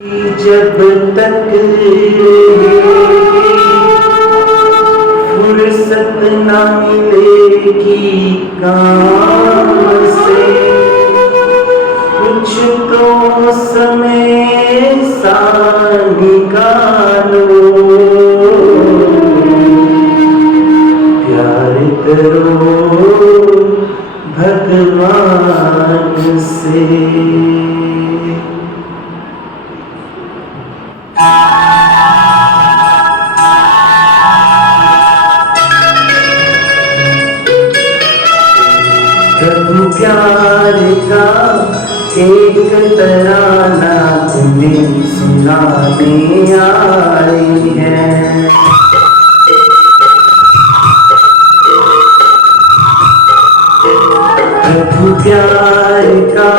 जब तक फुर्सत ना मिलेगी काम से, कुछ तो समय सा निकालो, प्यार करो भगवान से। प्रभु प्यार का एक तराना तुम्हें सुनाने आई है। प्रभु प्यार का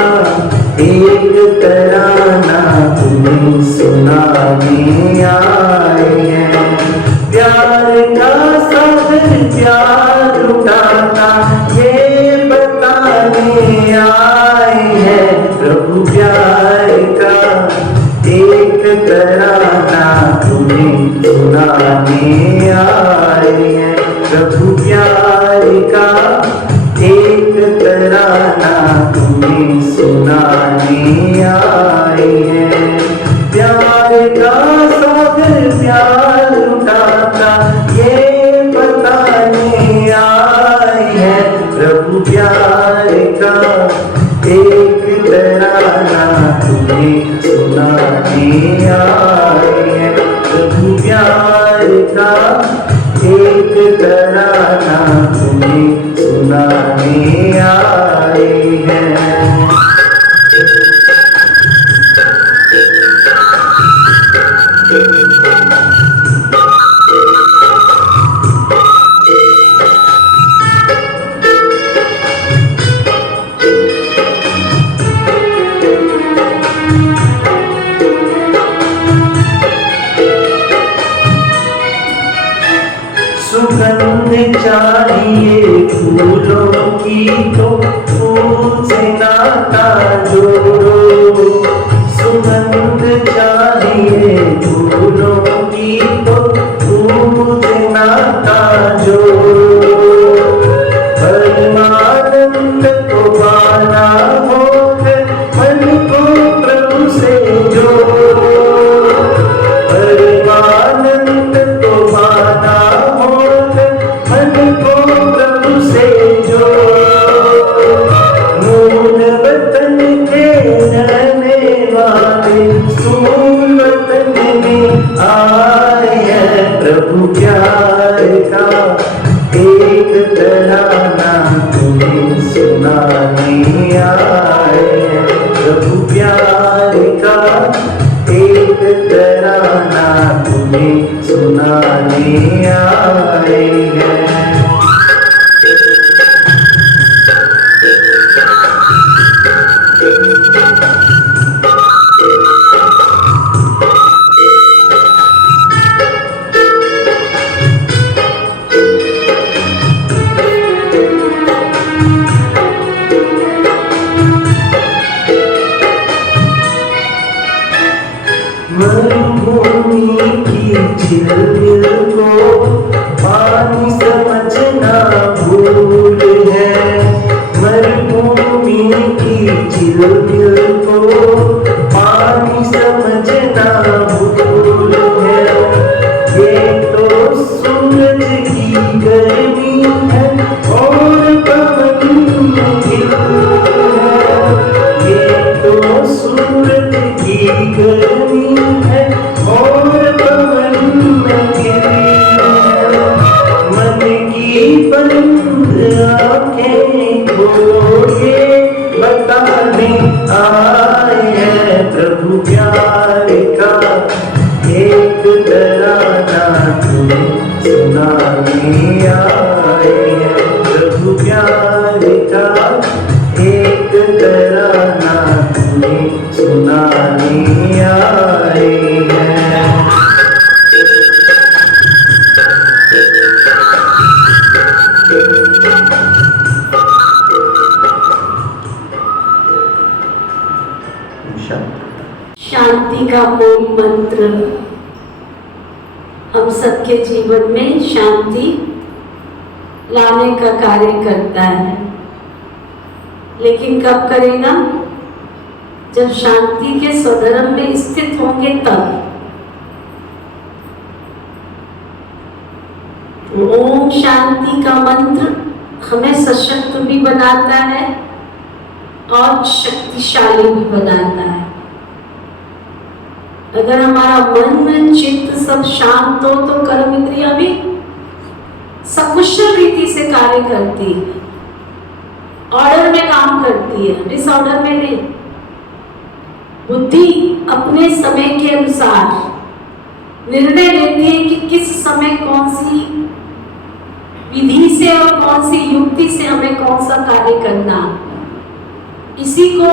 एक तराना तुम्हें सुनाने आए हैं। प्यार का सागर प्यार लुटाता ये बताने आए हैं। प्रभु प्यार का एक तराना तुम्हें सुनाने आए हैं। प्रभु प्यार का एक तराना तुम्हें सुनाने आए हैं। प्यार का सागर प्यार लुटाता ये बताने आए हैं। प्रभु प्यार का एक तराना तुम्हें सुनाने आए हैं। प्रभु प्यार का एक तराना तुम्हें सुनाने आए हैं। सुगंध चाहिए फूलों की तो फूल से नाता जोड़ो। सुगंध चाहिए फूलों की तो फूल से नाता जोड़ो। परमानंद को पाना होकर मन को प्रभु से जोड़ो। परमानंद को पाना मन को प्रभु से जोड़ो। मूल वतन के रहने वाले सूल वतन में आए हैं। प्रभु प्यार का एक तराना तुम्हें सुनाने आए हैं। प्रभु प्यार का एक तराना तुम्हें सुनाने आए हैं। मरुभूमि की झील को पानी समझना भूल है। मरुभूमि की झील को पानी समझना भूल है। ये तो सूरज की गर्मी है और पवन में खिल है। ये तो सूरज की गर्मी है और पवन में गिरी है। मन की बंद आंखें खोलो ये बताने आए हैं। प्रभु प्यार का एक तराना तुम्हें सुनाने आए हैं। प्रभु प्यार का एक तराना तुम्हें सुनाने आए हैं। शांति का कोई मंत्र हम सबके जीवन में शांति लाने का कार्य करता है, लेकिन कब करेगा? जब शांति के स्वधर्म में स्थित होंगे तब। ओम शांति का मंत्र हमें सशक्त भी बनाता है और शक्तिशाली भी बनाता है। अगर हमारा मन चित्त सब शांत हो तो कर्म इंद्रियां भी सकुशल रीति से कार्य करती है, ऑर्डर में काम करती है, डिसऑर्डर में नहीं। बुद्धि अपने समय के अनुसार निर्णय लेती है कि किस समय कौन सी विधि से और कौन सी युक्ति से हमें कौन सा कार्य करना। इसी को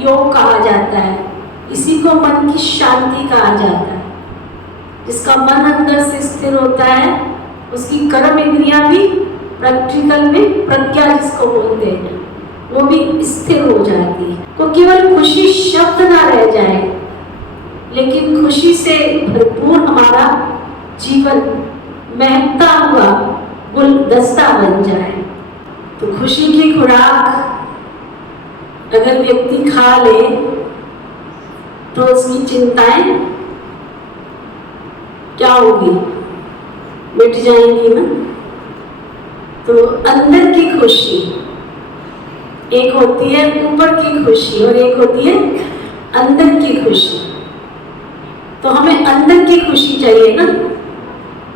योग कहा जाता है, इसी को मन की शांति कहा जाता है। जिसका मन अंदर से स्थिर होता है उसकी कर्म इंद्रियां भी प्रैक्टिकल में प्रज्ञा जिसको बोलते हैं वो भी स्थिर हो जाती है। तो केवल खुशी शब्द ना रह जाए, लेकिन खुशी से भरपूर हमारा जीवन महकता हुआ गुलदस्ता बन जाए। तो खुशी की खुराक अगर व्यक्ति खा ले तो उसकी चिंताएं क्या होगी? मिट जाएंगी ना। तो अंदर की खुशी एक होती है, ऊपर की खुशी, और एक होती है अंदर की खुशी। तो हमें अंदर की खुशी चाहिए ना।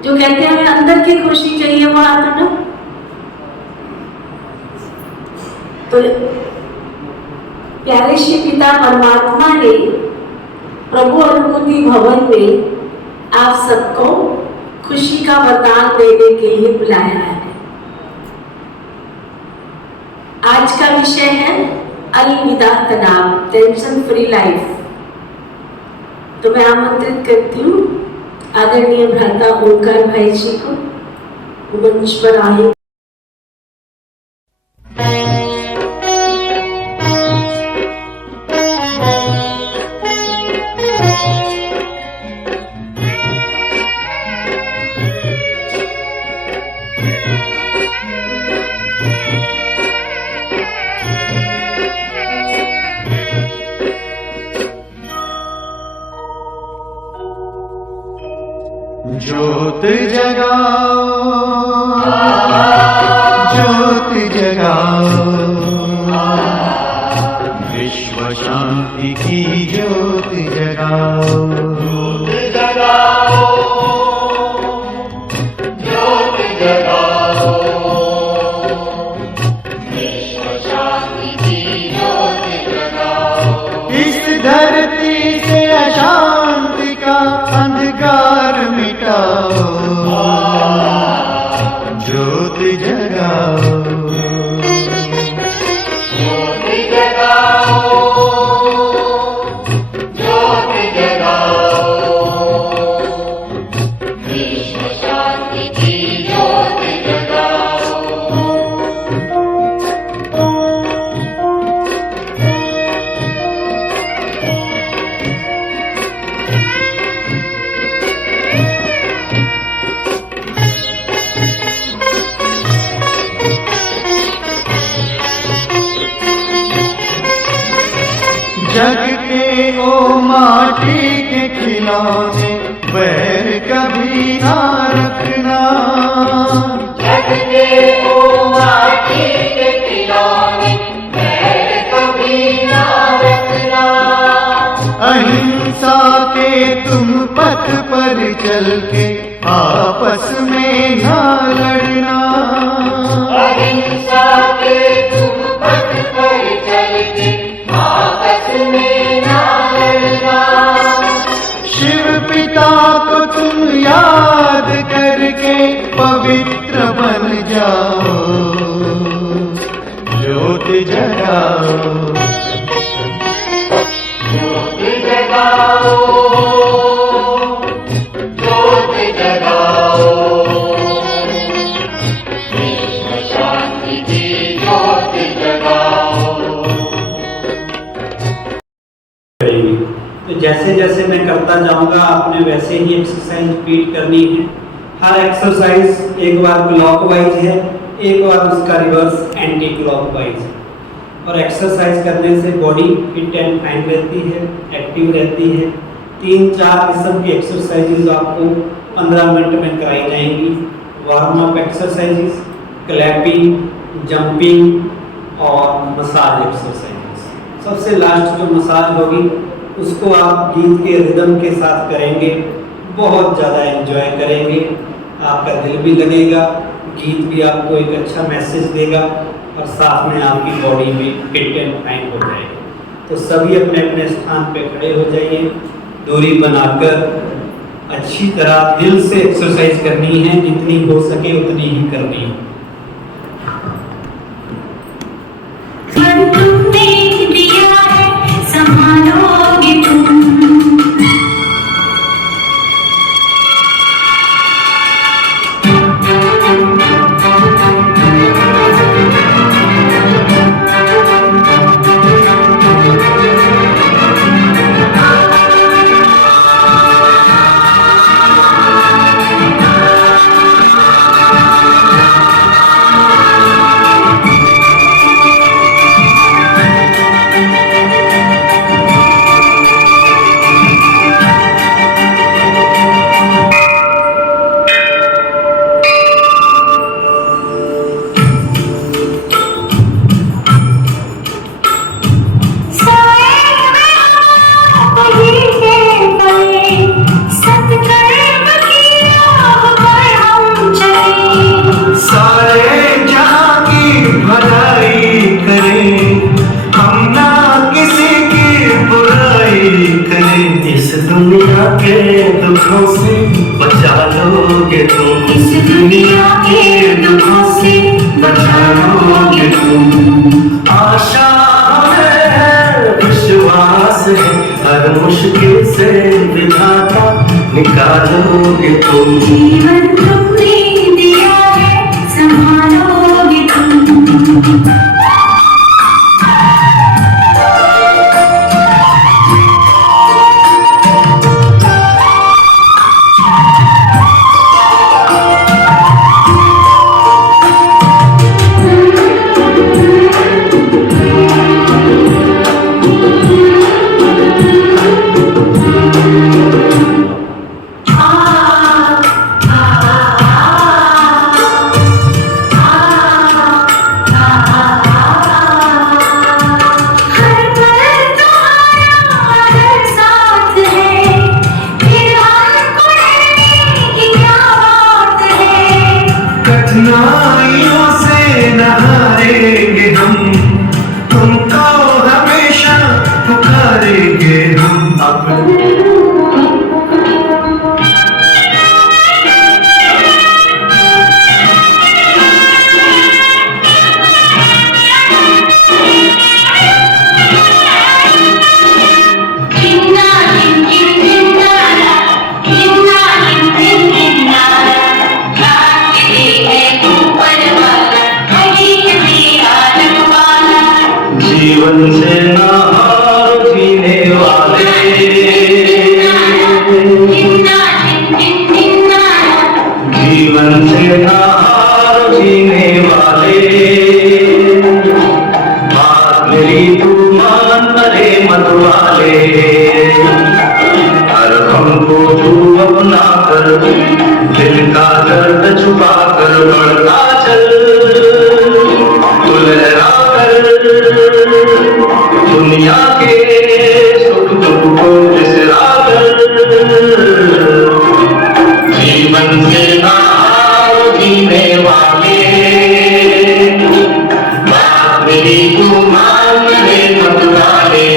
जो कहते हैं हमें अंदर की खुशी चाहिए वो आता ना। तो प्यारे श्री पिता परमात्मा ने प्रभु अनुभूति भवन में आप सबको खुशी का वरदान देने के लिए बुलाया है। आज का विषय है अलविदा तनाव, टेंशन फ्री लाइफ। तो मैं आमंत्रित करती हूँ आदरणीय भ्राता ओंकार भाई जी को मंच पर आए। ज्योत जगाओ, ज्योत जगाओ, विश्व शांति की ज्योत जगाओ। ज्योत जगाओ, ज्योत जगाओ, विश्व शांति की ज्योत जगाओ। इस धरती से अशांति का अंधकार मिटाओ, ज्योत जगाओ, ज्योत जगाओ, ज्योत जगाओ, विश्व शांति की ज्योत जगाओ। जग के ओ माटी के खिलौने बैर कभी ना रखना। जग के ओ माटी के खिलौने बैर कभी ना रखना। अहिंसा के तुम पथ पर चल के आपस में ना लड़ना। अहिंसा के तुम पथ पर चल के आपस में ना लड़ना। शिव पिता को तुम याद करके पवित्र बन जाओ, ज्योत जगाओ, ज्योत जगाओ, ज्योत जगाओ, बताता जाऊंगा, आपने वैसे ही एक्सरसाइज रिपीट करनी है। हर एक्सरसाइज एक बार क्लॉकवाइज है, एक बार उसका रिवर्स एंटी क्लॉकवाइज है। और एक्सरसाइज करने से बॉडी फिट एंड फाइन रहती है, एक्टिव रहती है। 3-4 किस्म की एक्सरसाइजेज आपको 15 मिनट में कराई जाएंगी। Warm up exercises, clapping, jumping और मसाज एक्सरसाइजेज। सबसे लास्ट जो मसाज होगी उसको आप गीत के रिदम के साथ करेंगे, बहुत ज़्यादा एंजॉय करेंगे, आपका दिल भी लगेगा, गीत भी आपको एक अच्छा मैसेज देगा और साथ में आपकी बॉडी भी फिट एंड फाइन हो जाएगी। तो सभी अपने अपने स्थान पे खड़े हो जाइए, दूरी बनाकर अच्छी तरह दिल से एक्सरसाइज करनी है, जितनी हो सके उतनी ही करनी है। तुमने दिया है संभालोगे तुम। दुनिया के दुखों से बचा लोगे तुम, इस दुनिया के दुखों से बचा लोगे तुम। आशा है, विश्वास है, हर मुश्किल से विधाता निकालोगे तुम। जीवन तुमने दिया है संभालोगे तुम। कठिनाइयों से न हारेंगे हम, तुमको हमेशा पुकारेंगे हम। अपने जीवन से ना हार जीने वाले, जीवन से ना हार जीने वाले, बात मेरी तू मान अरे मत वाले। हर हमको तू अपना कर, दिल का दर्द छुपा कर बढ़ता चल, तू लहरा कर दुनिया के सुख दुख को बिसरा कर। जीवन से ना जीने वाले, बात मेरी तू मान ले मत वाले।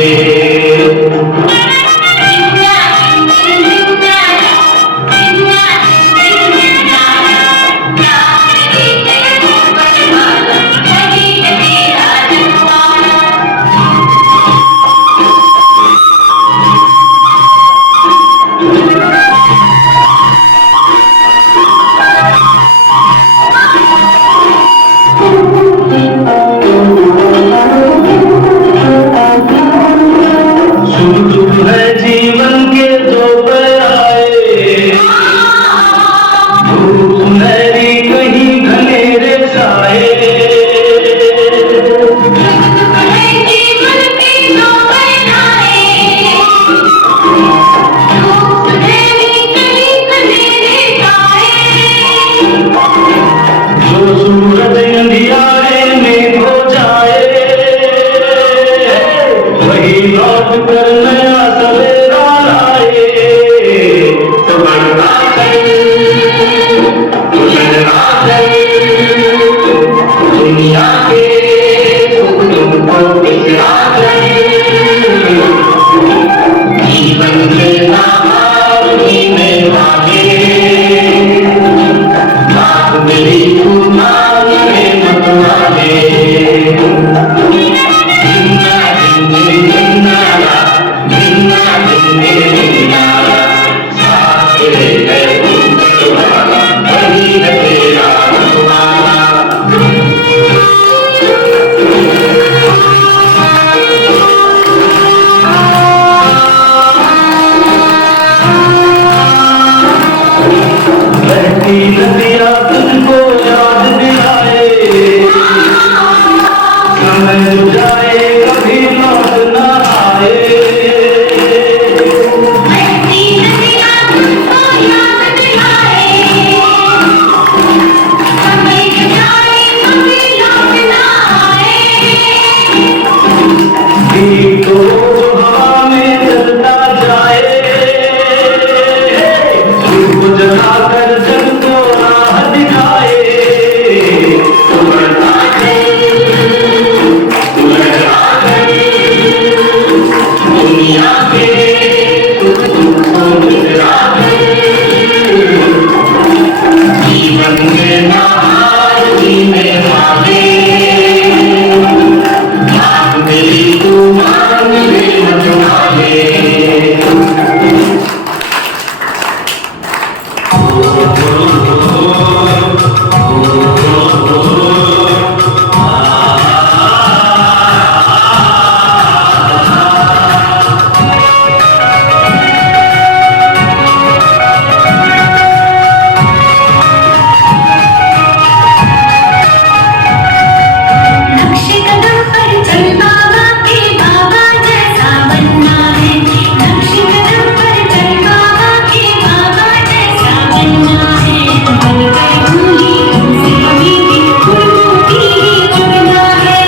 बहती नदियाँ तुझको याद दिलाए, समय जो जाए कभी लौट ना आए। बहती नदियाँ तुझको याद दिलाए, समय जो जाए कभी लौट ना आए। दीप तो जो हवा में जलता जाए, दीप जलाकर जग को राह दिखाए। तू बढ़ता दुनिया के जीवन में नहार जीने वाले, मांग मेरी तू मांग ले मत मांगे। नक्शे कदम पर चल बाबा के, बाबा जैसा बनना है। नक्शे कदम पर चल बाबा के, बाबा जैसा बनना है। बनकर भूली तुमसे कभी भी फूलों ही चुनना है।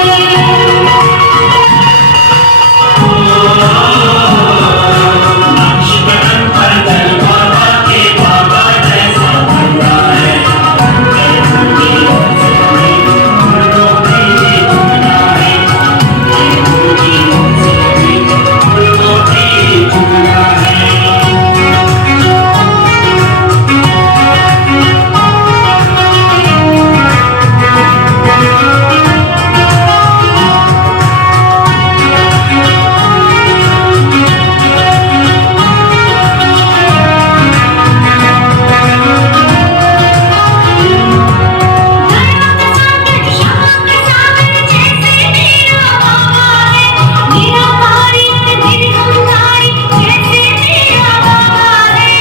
नक्श कदम पर चल बाबा के, बाबा जैसा बनना है। शाम के सागर जैसे मेरा बाबा है। मेरा भारी निर्गुणकारी जैसे मेरा बाबा है।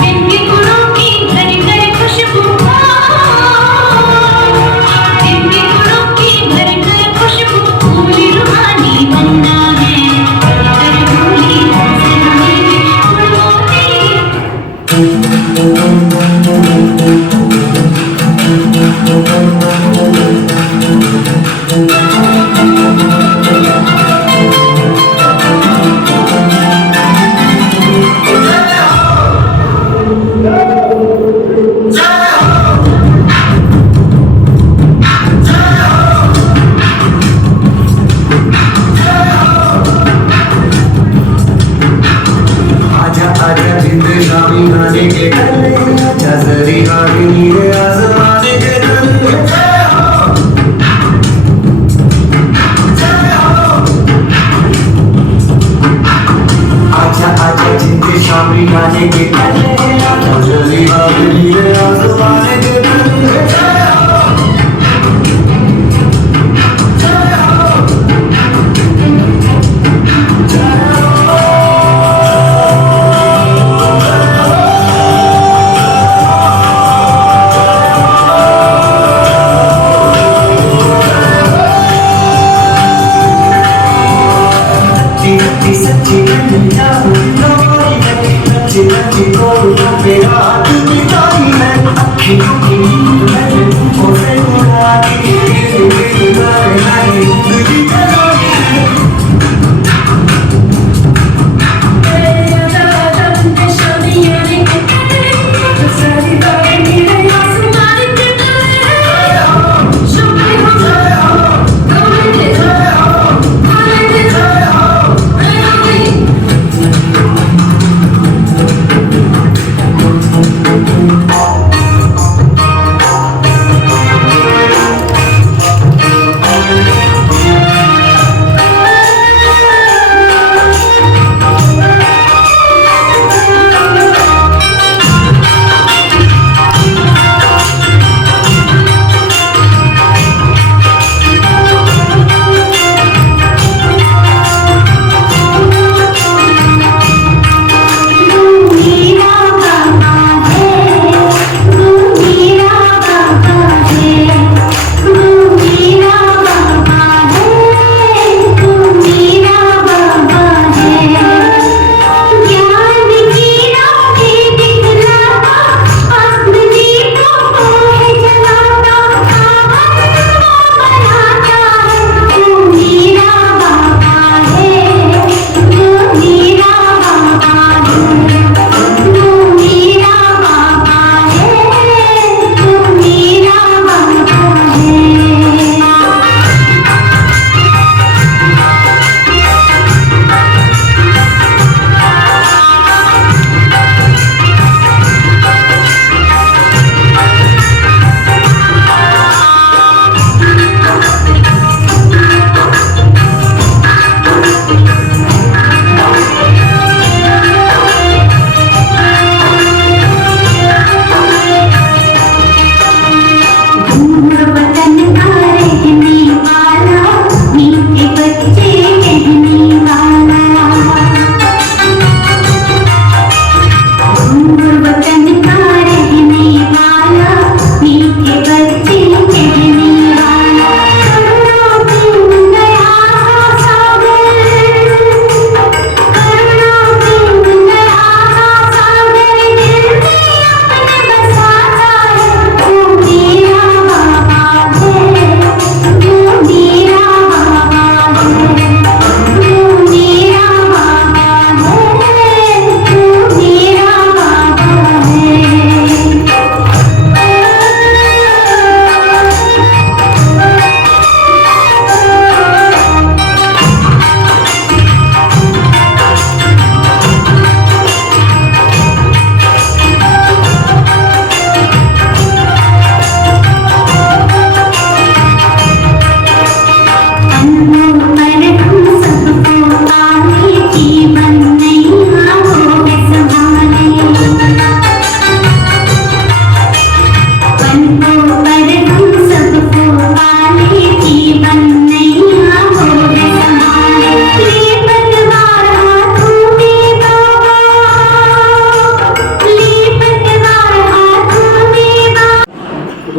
जिनके गुणों की भर कर खुशबू, जिनके गुणों की भर कर खुशबू, फूल रूहानी बनना है। कर भूली तुमसे हमें फूलों की। आजा आजा जिंदे शामी गाने के गले, आजा जरी आगे नीले आसमाने के तले। आजा आजा जिंदे शामी गाने के गले, आजा जरी आगे नीले आसमाने के तले। सच्ची सच्ची कन्हैया लोरी है, नच्ची नच्ची गोलू मेरा दिल ताई है। अखियों की नींद मैंने तुमको से उड़ा दी, दिल दिल गाए दिल जलाई है।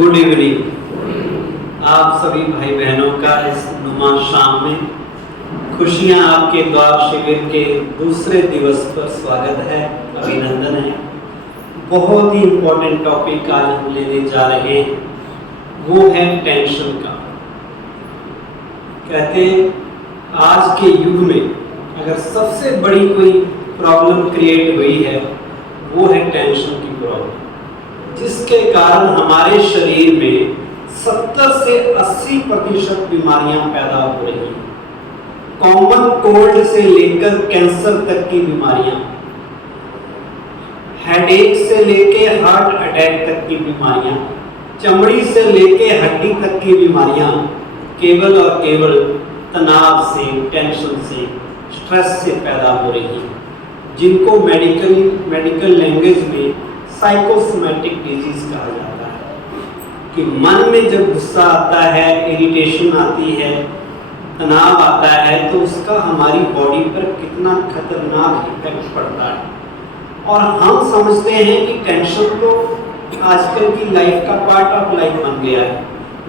Good evening. आप सभी भाई बहनों का इस नुमा शाम में खुशियां आपके द्वार शिविर के दूसरे दिवस पर स्वागत है, अभिनंदन है। बहुत ही इम्पोर्टेंट टॉपिक आज हम लेने जा रहे हैं, वो है टेंशन का। कहते हैं आज के युग में अगर सबसे बड़ी कोई प्रॉब्लम क्रिएट हुई है वो है टेंशन की प्रॉब्लम, जिसके कारण हमारे शरीर में 70 से 80% बीमारियां पैदा हो रही हैं। कॉमन कोल्ड से लेकर कैंसर तक की बीमारियां, हेडेक से लेके हार्ट अटैक तक की बीमारियां, चमड़ी से लेके हड्डी तक की बीमारियां केवल और केवल तनाव से, टेंशन से, स्ट्रेस से पैदा हो रही हैं, जिनको मेडिकल लैंग्वेज में साइकोसोमैटिक डिजीज कहा जाता है। कि मन में जब गुस्सा आता है, इरिटेशन आती है, तनाव आता है, तो उसका हमारी बॉडी पर कितना खतरनाक इफेक्ट पड़ता है। और हम समझते हैं कि टेंशन तो आजकल की लाइफ का पार्ट ऑफ लाइफ बन गया है।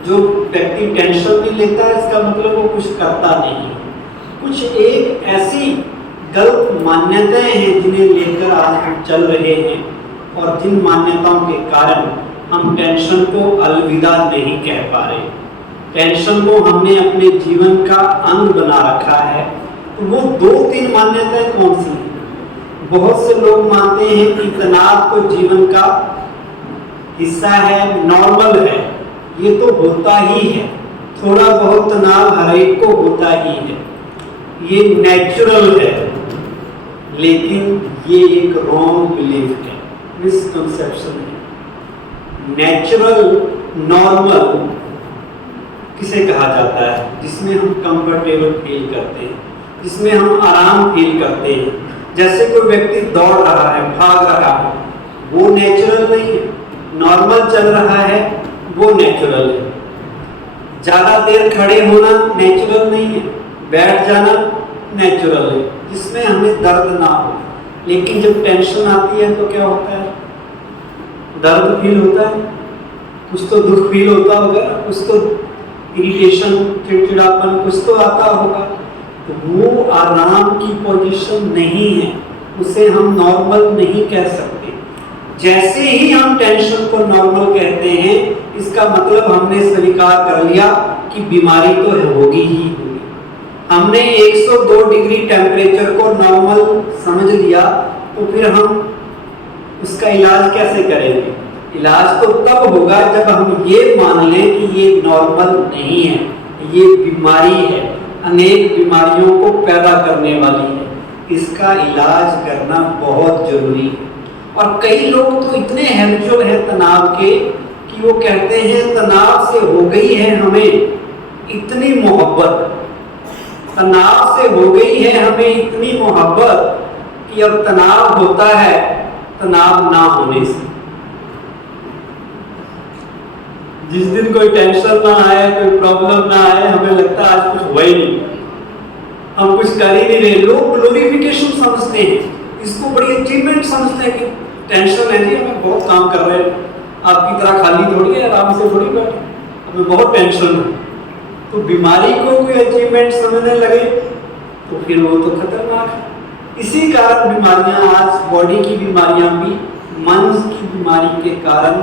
जो व्यक्ति टेंशन नहीं लेता है इसका मतलब वो कुछ करता नहीं है। कुछ एक ऐसी गलत मान्यताएं हैं जिन्हें लेकर आज हम चल रहे हैं, और जिन मान्यताओं के कारण हम टेंशन को अलविदा नहीं कह पा रहे। टेंशन को हमने अपने जीवन का अंग बना रखा है। तो वो 2-3 मान्यताएं कौन सी हैं? बहुत से लोग मानते हैं कि तनाव तो जीवन का हिस्सा है, नॉर्मल है, ये तो होता ही है, थोड़ा बहुत तनाव हर एक को होता ही है, ये नेचुरल है। लेकिन ये एक रॉन्ग बिलीफ है, मिसकंसेप्शन है। नेचुरल, नॉर्मल किसे कहा जाता है? जिसमें हम कंफर्टेबल फील करते हैं, जिसमें हम आराम फील करते हैं। जैसे कोई व्यक्ति दौड़ रहा है, भाग रहा है, वो नेचुरल नहीं है। नॉर्मल चल रहा है, वो नेचुरल है। ज्यादा देर खड़े होना नेचुरल नहीं है, बैठ जाना नेचुरल है, जिसमें हमें दर्द ना हो। लेकिन जब टेंशन आती है तो क्या होता है? दर्द फील होता है, कुछ तो दुख फील होता होगा, कुछ तो इरिटेशन, चिड़चिड़ापन कुछ तो आता होगा। तो वो आराम की पोजीशन नहीं है, उसे हम नॉर्मल नहीं कह सकते। जैसे ही हम टेंशन को नॉर्मल कहते हैं, इसका मतलब हमने स्वीकार कर लिया कि बीमारी तो होगी ही होगी। हमने 102 डिग्री टेम्परेचर को नॉर्मल समझ लिया, तो फिर हम उसका इलाज कैसे करेंगे? इलाज तो तब होगा जब हम ये मान लें कि ये नॉर्मल नहीं है, ये बीमारी है, अनेक बीमारियों को पैदा करने वाली है। इसका इलाज करना बहुत जरूरी है। और कई लोग तो इतने हैबिचुअल है तनाव के कि वो कहते हैं तनाव से हो गई है हमें इतनी मोहब्बत, तनाव से हो गई है हमें इतनी मोहब्बत कि अब तनाव होता है तनाव ना होने से। जिस दिन कोई टेंशन ना आए, कोई प्रॉब्लम ना आए, हमें लगता है आज कुछ हुआ ही नहीं, हम कुछ कर ही नहीं रहे। लोग ग्लोरिफिकेशन समझते हैं, इसको बड़ी अचीवमेंट समझते हैं कि टेंशन है जी, हमें बहुत काम कर रहे हैं, आपकी तरह खाली थोड़ी है, आराम से थोड़ी बैठे, हमें बहुत टेंशन है। तो बीमारी को कोई अचीवमेंट समझने लगे तो फिर वो तो खतरनाक है। इसी कारण बीमारियां, आज बॉडी की बीमारियां भी मन की बीमारी के कारण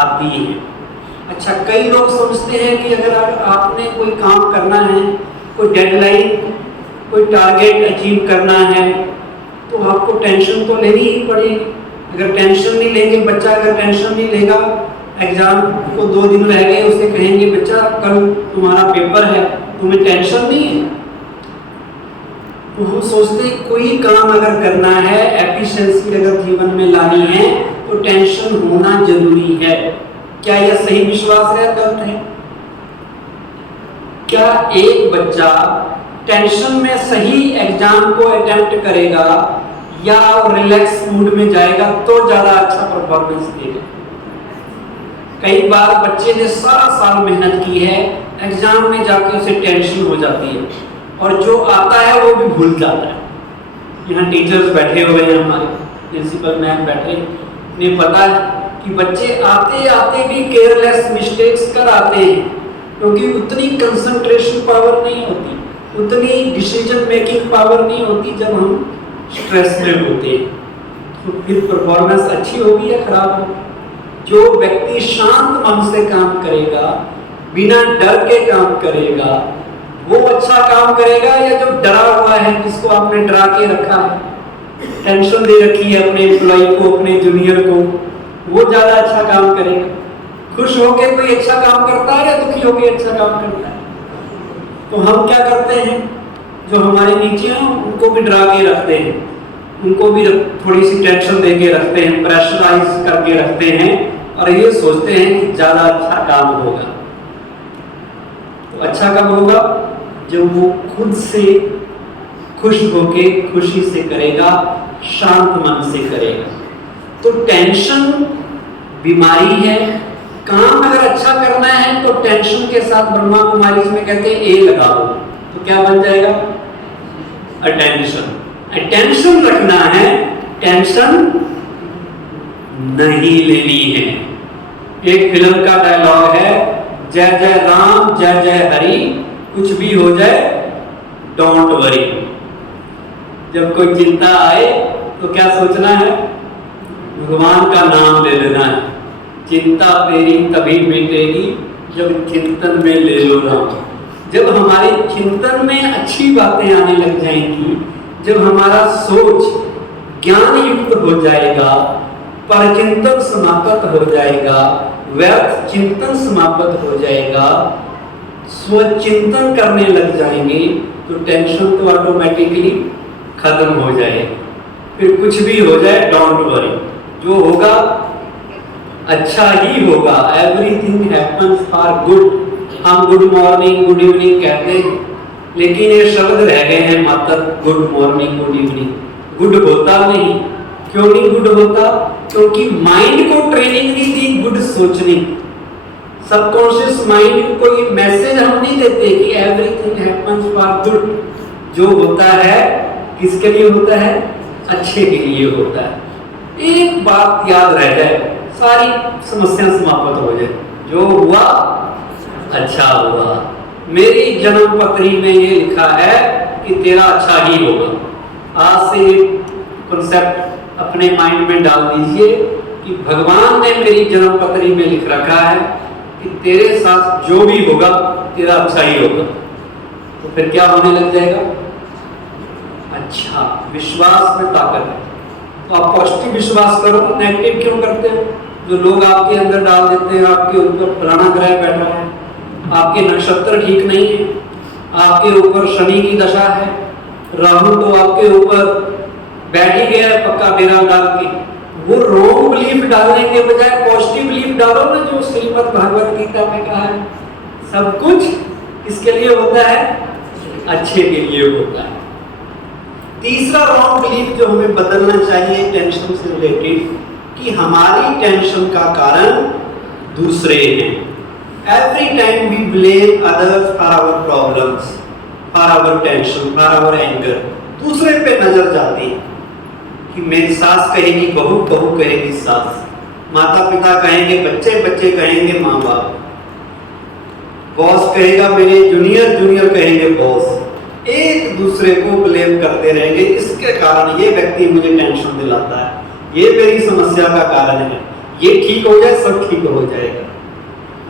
आती हैं। अच्छा, कई लोग समझते हैं कि अगर आपने कोई काम करना है, कोई डेडलाइन, कोई टारगेट अचीव करना है, तो आपको टेंशन तो लेनी ही पड़ेगी। अगर टेंशन नहीं लेंगे, बच्चा अगर टेंशन नहीं लेगा, एग्जाम को 2 दिन रह गए, उसे कहेंगे बच्चा कल तुम्हारा पेपर है, तुम्हें टेंशन नहीं है। तो हम सोचते हैं कोई काम अगर करना है, एफिशिएंसी अगर जीवन में लानी है, तो टेंशन होना जरूरी है। क्या यह सही विश्वास है, गलत है? क्या एक बच्चा टेंशन में सही एग्जाम को अटेम्प्ट करेगा या रिलैक्स मूड में जाएगा तो ज्यादा अच्छा परफॉर्मेंस देगा? कई बार बच्चे ने सारा साल मेहनत की है, एग्जाम में जाके उसे टेंशन हो जाती है और जो आता है वो भी भूल जाता है। यहाँ टीचर्स बैठे हुए हैं, हमारे प्रिंसिपल मैम बैठे, उन्हें पता है कि बच्चे आते आते भी केयरलेस मिस्टेक्स कर आते हैं, क्योंकि उतनी कंसंट्रेशन पावर नहीं होती, उतनी डिसीजन मेकिंग पावर नहीं होती जब हम स्ट्रेस में होते हैं। तो फिर परफॉर्मेंस अच्छी होगी या खराब होगी? जो व्यक्ति शांत मन से काम करेगा, बिना डर के काम करेगा, वो अच्छा काम करेगा, या जो डरा हुआ है, जिसको आपने डरा के रखा है, टेंशन दे रखी है अपने एम्प्लॉय को, अपने जूनियर को, वो ज्यादा अच्छा काम करेगा? खुश होकर कोई अच्छा काम करता है या दुखी होकर अच्छा काम करता है? तो हम क्या करते हैं, जो हमारे नीचे हैं उनको भी डरा के रखते हैं, उनको भी थोड़ी सी टेंशन दे के रखते हैं, प्रेशराइज करके रखते हैं, और ये सोचते हैं कि ज्यादा अच्छा काम होगा। तो अच्छा कब होगा? जब वो खुद से खुश होके खुशी से करेगा, शांत मन से करेगा। तो टेंशन बीमारी है। काम अगर अच्छा करना है तो टेंशन के साथ ब्रह्मा कुमारी में कहते हैं ए लगा दो, तो क्या बन जाएगा? अटेंशन। अटेंशन रखना है, टेंशन नहीं लेनी है। एक फिल्म का डायलॉग है, जय जय राम जय जय हरि, कुछ भी हो जाए डोंट वरी। जब कोई चिंता आए तो क्या सोचना है? भगवान का नाम ले लेना है। चिंता तेरी तभी मिटेगी जब चिंतन में ले लो नाम। जब हमारे चिंतन में अच्छी बातें आने लग जाएंगी, जब हमारा सोच ज्ञान युक्त हो जाएगा, परचिंतन समाप्त हो जाएगा, व्यर्थ चिंतन समाप्त हो जाएगा, स्वचिंतन करने लग जाएंगे, तो टेंशन तो ऑटोमेटिकली खत्म हो जाएगी। फिर कुछ भी हो जाए डोंट वरी, जो होगा अच्छा ही होगा। Everything happens for good. हम गुड मॉर्निंग गुड इवनिंग कहते हैं, लेकिन ये शब्द रह गए हैं मात्र good morning good evening. Good होता नहीं। क्यों नहीं गुड होता? क्योंकि माइंड को ट्रेनिंग नहीं दी गुड सोचने। सबकॉन्शियस माइंड को ये मैसेज हम नहीं देते कि एवरीथिंग हैपन्स फॉर गुड। जो होता है किसके लिए होता है? अच्छे के लिए होता है। एक बात याद रह जाए, सारी समस्या समाप्त हो जाए। जो हुआ अच्छा हुआ। मेरी जन्म पत्री में ये लिखा है कि तेरा अच्छा ही होगा। आज से कॉन्सेप्ट अपने माइंड में डाल दीजिए कि भगवान ने मेरी जन्म पत्री में लिख रखा है कि तेरे साथ जो भी होगा तेरा अच्छा ही होगा। तो फिर क्या होने लग जाएगा? अच्छा, विश्वास में ताकत है। तो आप पॉजिटिव विश्वास करो, नेगेटिव क्यों करते हो? जो लोग आपके अंदर डाल देते हैं, आपके ऊपर फलाना ग्रह बैठा है, आपके नक्षत्र ठीक नहीं है, आपके ऊपर शनि की दशा है, राहु तो आपके ऊपर बैठ ही गया है पक्का डेरा डाल के। वो रॉन्ग बिलीफ डालने के बजाय पॉजिटिव बिलीफ डालो ना, जो श्रीमद् भागवत गीता में कहा है। सब कुछ किसके लिए होता है? अच्छे के लिए होता है। तीसरा रॉन्ग बिलीफ जो हमें बदलना चाहिए टेंशन से रिलेटेड, कि हमारी टेंशन का कारण दूसरे हैं। Every time we blame others for our problems, for our tension, for our anger. दूसरे पे नजर जाती है कि मेरी सास कहेगी बहू, बहू कहेगी सास, माता पिता कहेंगे बच्चे, बच्चे कहेंगे माँ बाप, बॉस कहेगा मेरे जूनियर, जूनियर कहेंगे बॉस। एक दूसरे को ब्लेम करते रहेंगे। इसके कारण ये व्यक्ति मुझे टेंशन दिलाता है, ये मेरी समस्या का कारण है, ये ठीक हो जाए सब ठीक हो जाएगा।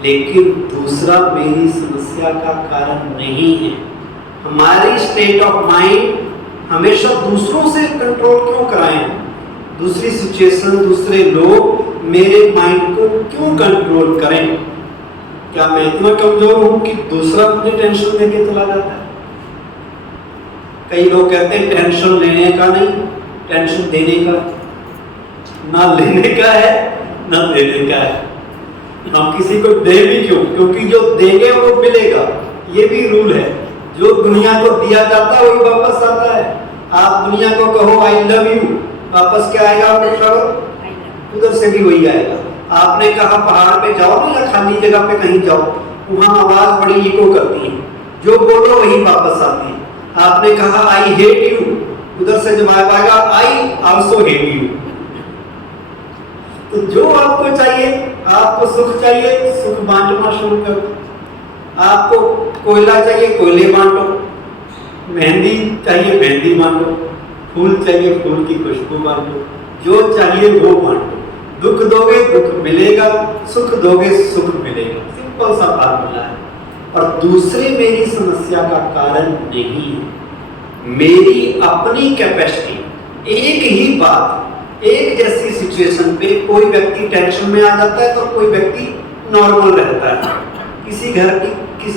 लेकिन दूसरा मेरी समस्या का कारण नहीं है। हमारी स्टेट ऑफ माइंड हमेशा दूसरों से कंट्रोल क्यों कराएं? दूसरी सिचुएशन, दूसरे लोग मेरे माइंड को क्यों कंट्रोल करें? क्या मैं इतना कमजोर हूं कि दूसरा मुझे टेंशन देके चला जाता है? कई लोग कहते हैं टेंशन लेने का नहीं, टेंशन देने का। ना लेने का है ना देने का है। हम किसी को दे भी क्यों? क्योंकि जो देंगे वो मिलेगा, ये भी रूल है। जो दुनिया को दिया जाता है वही वापस आता है। आप दुनिया को कहो आई लव यू, वापस क्या आएगा? उधर से भी वही आएगा। आपने कहा पहाड़ पे जाओ ना, या खाली जगह पे कहीं जाओ, वहां आवाज बड़ी इको करती है, जो बोलो वही वापस आती है। आपने कहा आई हेट यू, उधर से जवाब आएगा आई आल्सो हेट यू। तो जो आपको चाहिए, आपको सुख चाहिए, सुख बांटना शुरू करो। आपको कोयला चाहिए, कोयले बांटो। मेहंदी चाहिए, मेहंदी बांटो। फूल चाहिए, फूल की खुशबू बांटो। जो चाहिए वो बांटो। दुख दोगे दुख मिलेगा, सुख दोगे सुख मिलेगा। सिंपल सा फार्मूला है। और दूसरे मेरी समस्या का कारण नहीं है, मेरी अपनी कैपेसिटी। एक ही बात, एक जैसी सिचुएशन पे कोई व्यक्ति टेंशन में आ जाता है तो कोई व्यक्ति नॉर्मल रहता है। किसी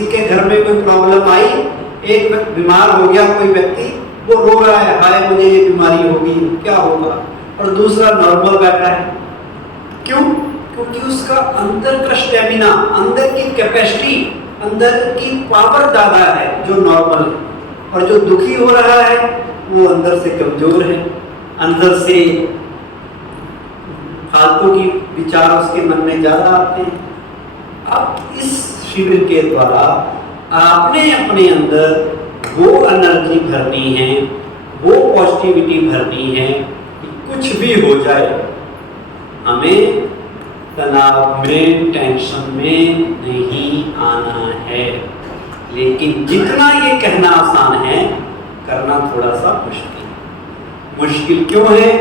के घर में कोई प्रॉब्लम आई, एक बीमार हो गया कोई व्यक्ति, वो रो रहा है, हाय मुझे ये बीमारी होगी, क्या होगा, और दूसरा नॉर्मल बैठा है। क्यों? क्योंकि उसका अंदर का स्टेमिना, अंदर की कैपेसिटी, अंदर की पावर ज्यादा है जो नॉर्मल है। और जो दुखी हो रहा है वो अंदर से कमजोर है, अंदर से फालतू की विचार उसके मन में ज्यादा आते हैं। अब इस शिविर के द्वारा आपने अपने अंदर वो एनर्जी भरनी है, वो पॉजिटिविटी भरनी है कि कुछ भी हो जाए हमें तनाव में, टेंशन में नहीं आना है। लेकिन जितना ये कहना आसान है, करना थोड़ा सा मुश्किल। मुश्किल क्यों है?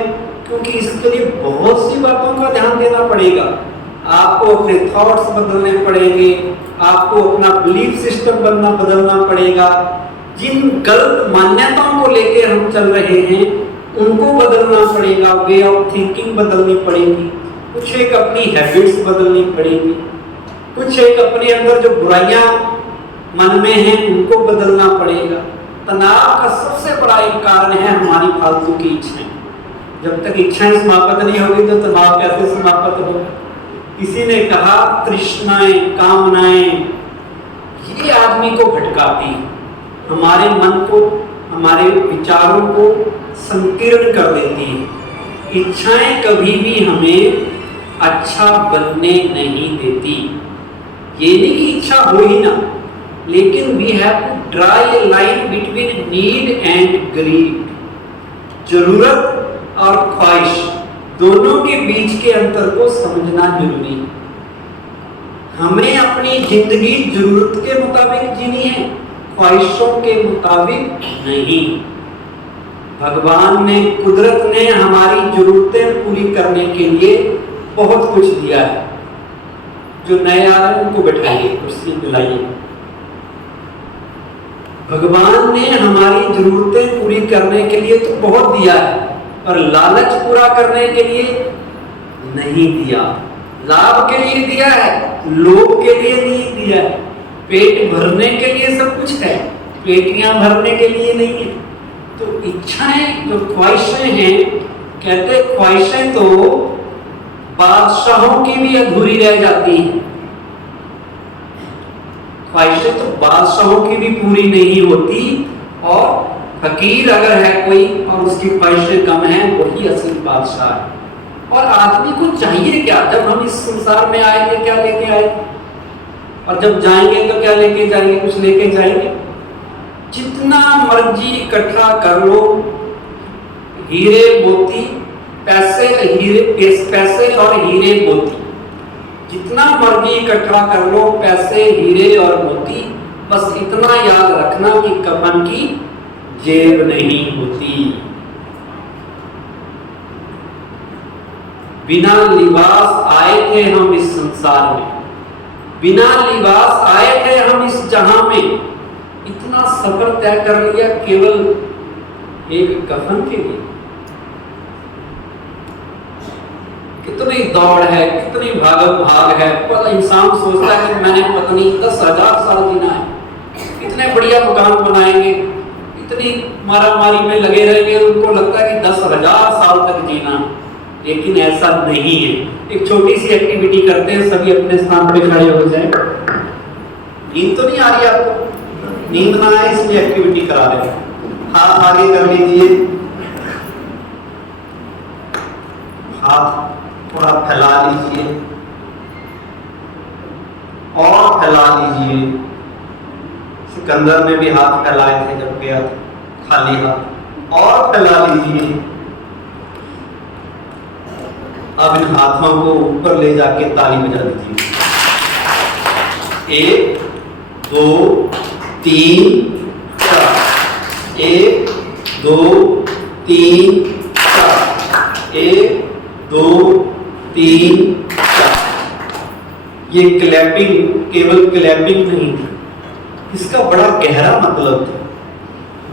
क्योंकि इसके लिए बहुत सी बातों का ध्यान देना पड़ेगा। आपको अपने थॉट्स बदलने पड़ेंगे, आपको अपना बिलीफ सिस्टम बदलना पड़ेगा। जिन गलत मान्यताओं को लेकर हम चल रहे हैं उनको बदलना पड़ेगा, वे ऑफ थिंकिंग बदलनी पड़ेगी, कुछ एक अपनी हैबिट्स बदलनी पड़ेगी, कुछ एक अपने अंदर जो बुराइयां मन में हैं उनको बदलना पड़ेगा। तनाव का सबसे बड़ा एक कारण है हमारी फालतू की इच्छाएं। जब तक इच्छाएं समाप्त नहीं होगी तो तनाव कैसे समाप्त होगा? किसी ने कहा तृष्णाएं, कामनाएं ये आदमी को भटकाती, हमारे मन को, हमारे विचारों को संकीर्ण कर देती है। इच्छाएं कभी भी हमें अच्छा बनने नहीं देती। ये नहीं कि इच्छा हो ही ना, लेकिन we have to draw a line between need and greed. जरूरत और ख्वाहिश दोनों के बीच के अंतर को समझना जरूरी है। हमें अपनी जिंदगी जरूरत के मुताबिक जीनी है, ख्वाहिशों के मुताबिक नहीं। भगवान ने, कुदरत ने हमारी जरूरतें पूरी करने के लिए बहुत कुछ दिया है। जो नए आ रहे हैं उनको बैठाइए, कुर्सी दिलाइए। भगवान ने हमारी जरूरतें पूरी करने के लिए तो बहुत दिया है, पर लालच पूरा करने के लिए नहीं दिया। लाभ के लिए दिया है, लोभ के लिए नहीं दिया है। पेट भरने के लिए सब कुछ है, पेटियां भरने के लिए नहीं है। तो इच्छाएं, जो ख्वाहिशें हैं, कहते ख्वाहिशें तो बादशाहों की भी अधूरी रह जाती हैं। ख्वाहिशें तो बादशाहों की भी पूरी नहीं होती, और फकीर अगर है कोई और उसकी ख्वाहिशें कम है, वही असली बादशाह है। और आदमी को चाहिए क्या? जब हम इस संसार में आएंगे क्या लेके आए, और जब जाएंगे तो क्या लेके जाएंगे? कुछ लेके जाएंगे। जितना मर्जी इकट्ठा कर लो, हीरे मोती, पैसे और हीरे मोती, जितना मर्जी इकट्ठा कर लो, पैसे, हीरे और मोती, बस इतना याद रखना कि कफन की जेब नहीं होती। बिना लिबास आए थे हम इस संसार में, बिना लिबास आए थे हम इस जहां में। इतना सफर तय कर लिया केवल एक कफन के लिए। कितनी दौड़ है, कितनी भागम भाग है। पर इंसान सोचता है कि मैंने पत्नी 10,000 साल जीना है, इतने बढ़िया मकान बनाएंगे, इतनी मारामारी में लगे रहेंगे, उनको लगता है कि 10,000 साल तक जीना। लेकिन ऐसा नहीं है। एक छोटी सी एक्टिविटी करते हैं, सभी अपने स्थान पे खड़े हो जाएं। नींद तो नहीं आ रही आपको? नींद ना आए इसलिए एक्टिविटी करा रहे हैं। हाथ आगे कर लीजिए, हाथ थोड़ा फैला लीजिए और फैला लीजिए। सिकंदर ने भी हाथ फैलाए थे जब गया था, खाली हाथ, और फैला लीजिए। अब इन हाथों को ऊपर ले जाके ताली बजा दीजिए। 1 2 3 4। 1 2 3 4। 1 2 3 4। ये क्लैपिंग केवल क्लैपिंग नहीं थी, इसका बड़ा गहरा मतलब था।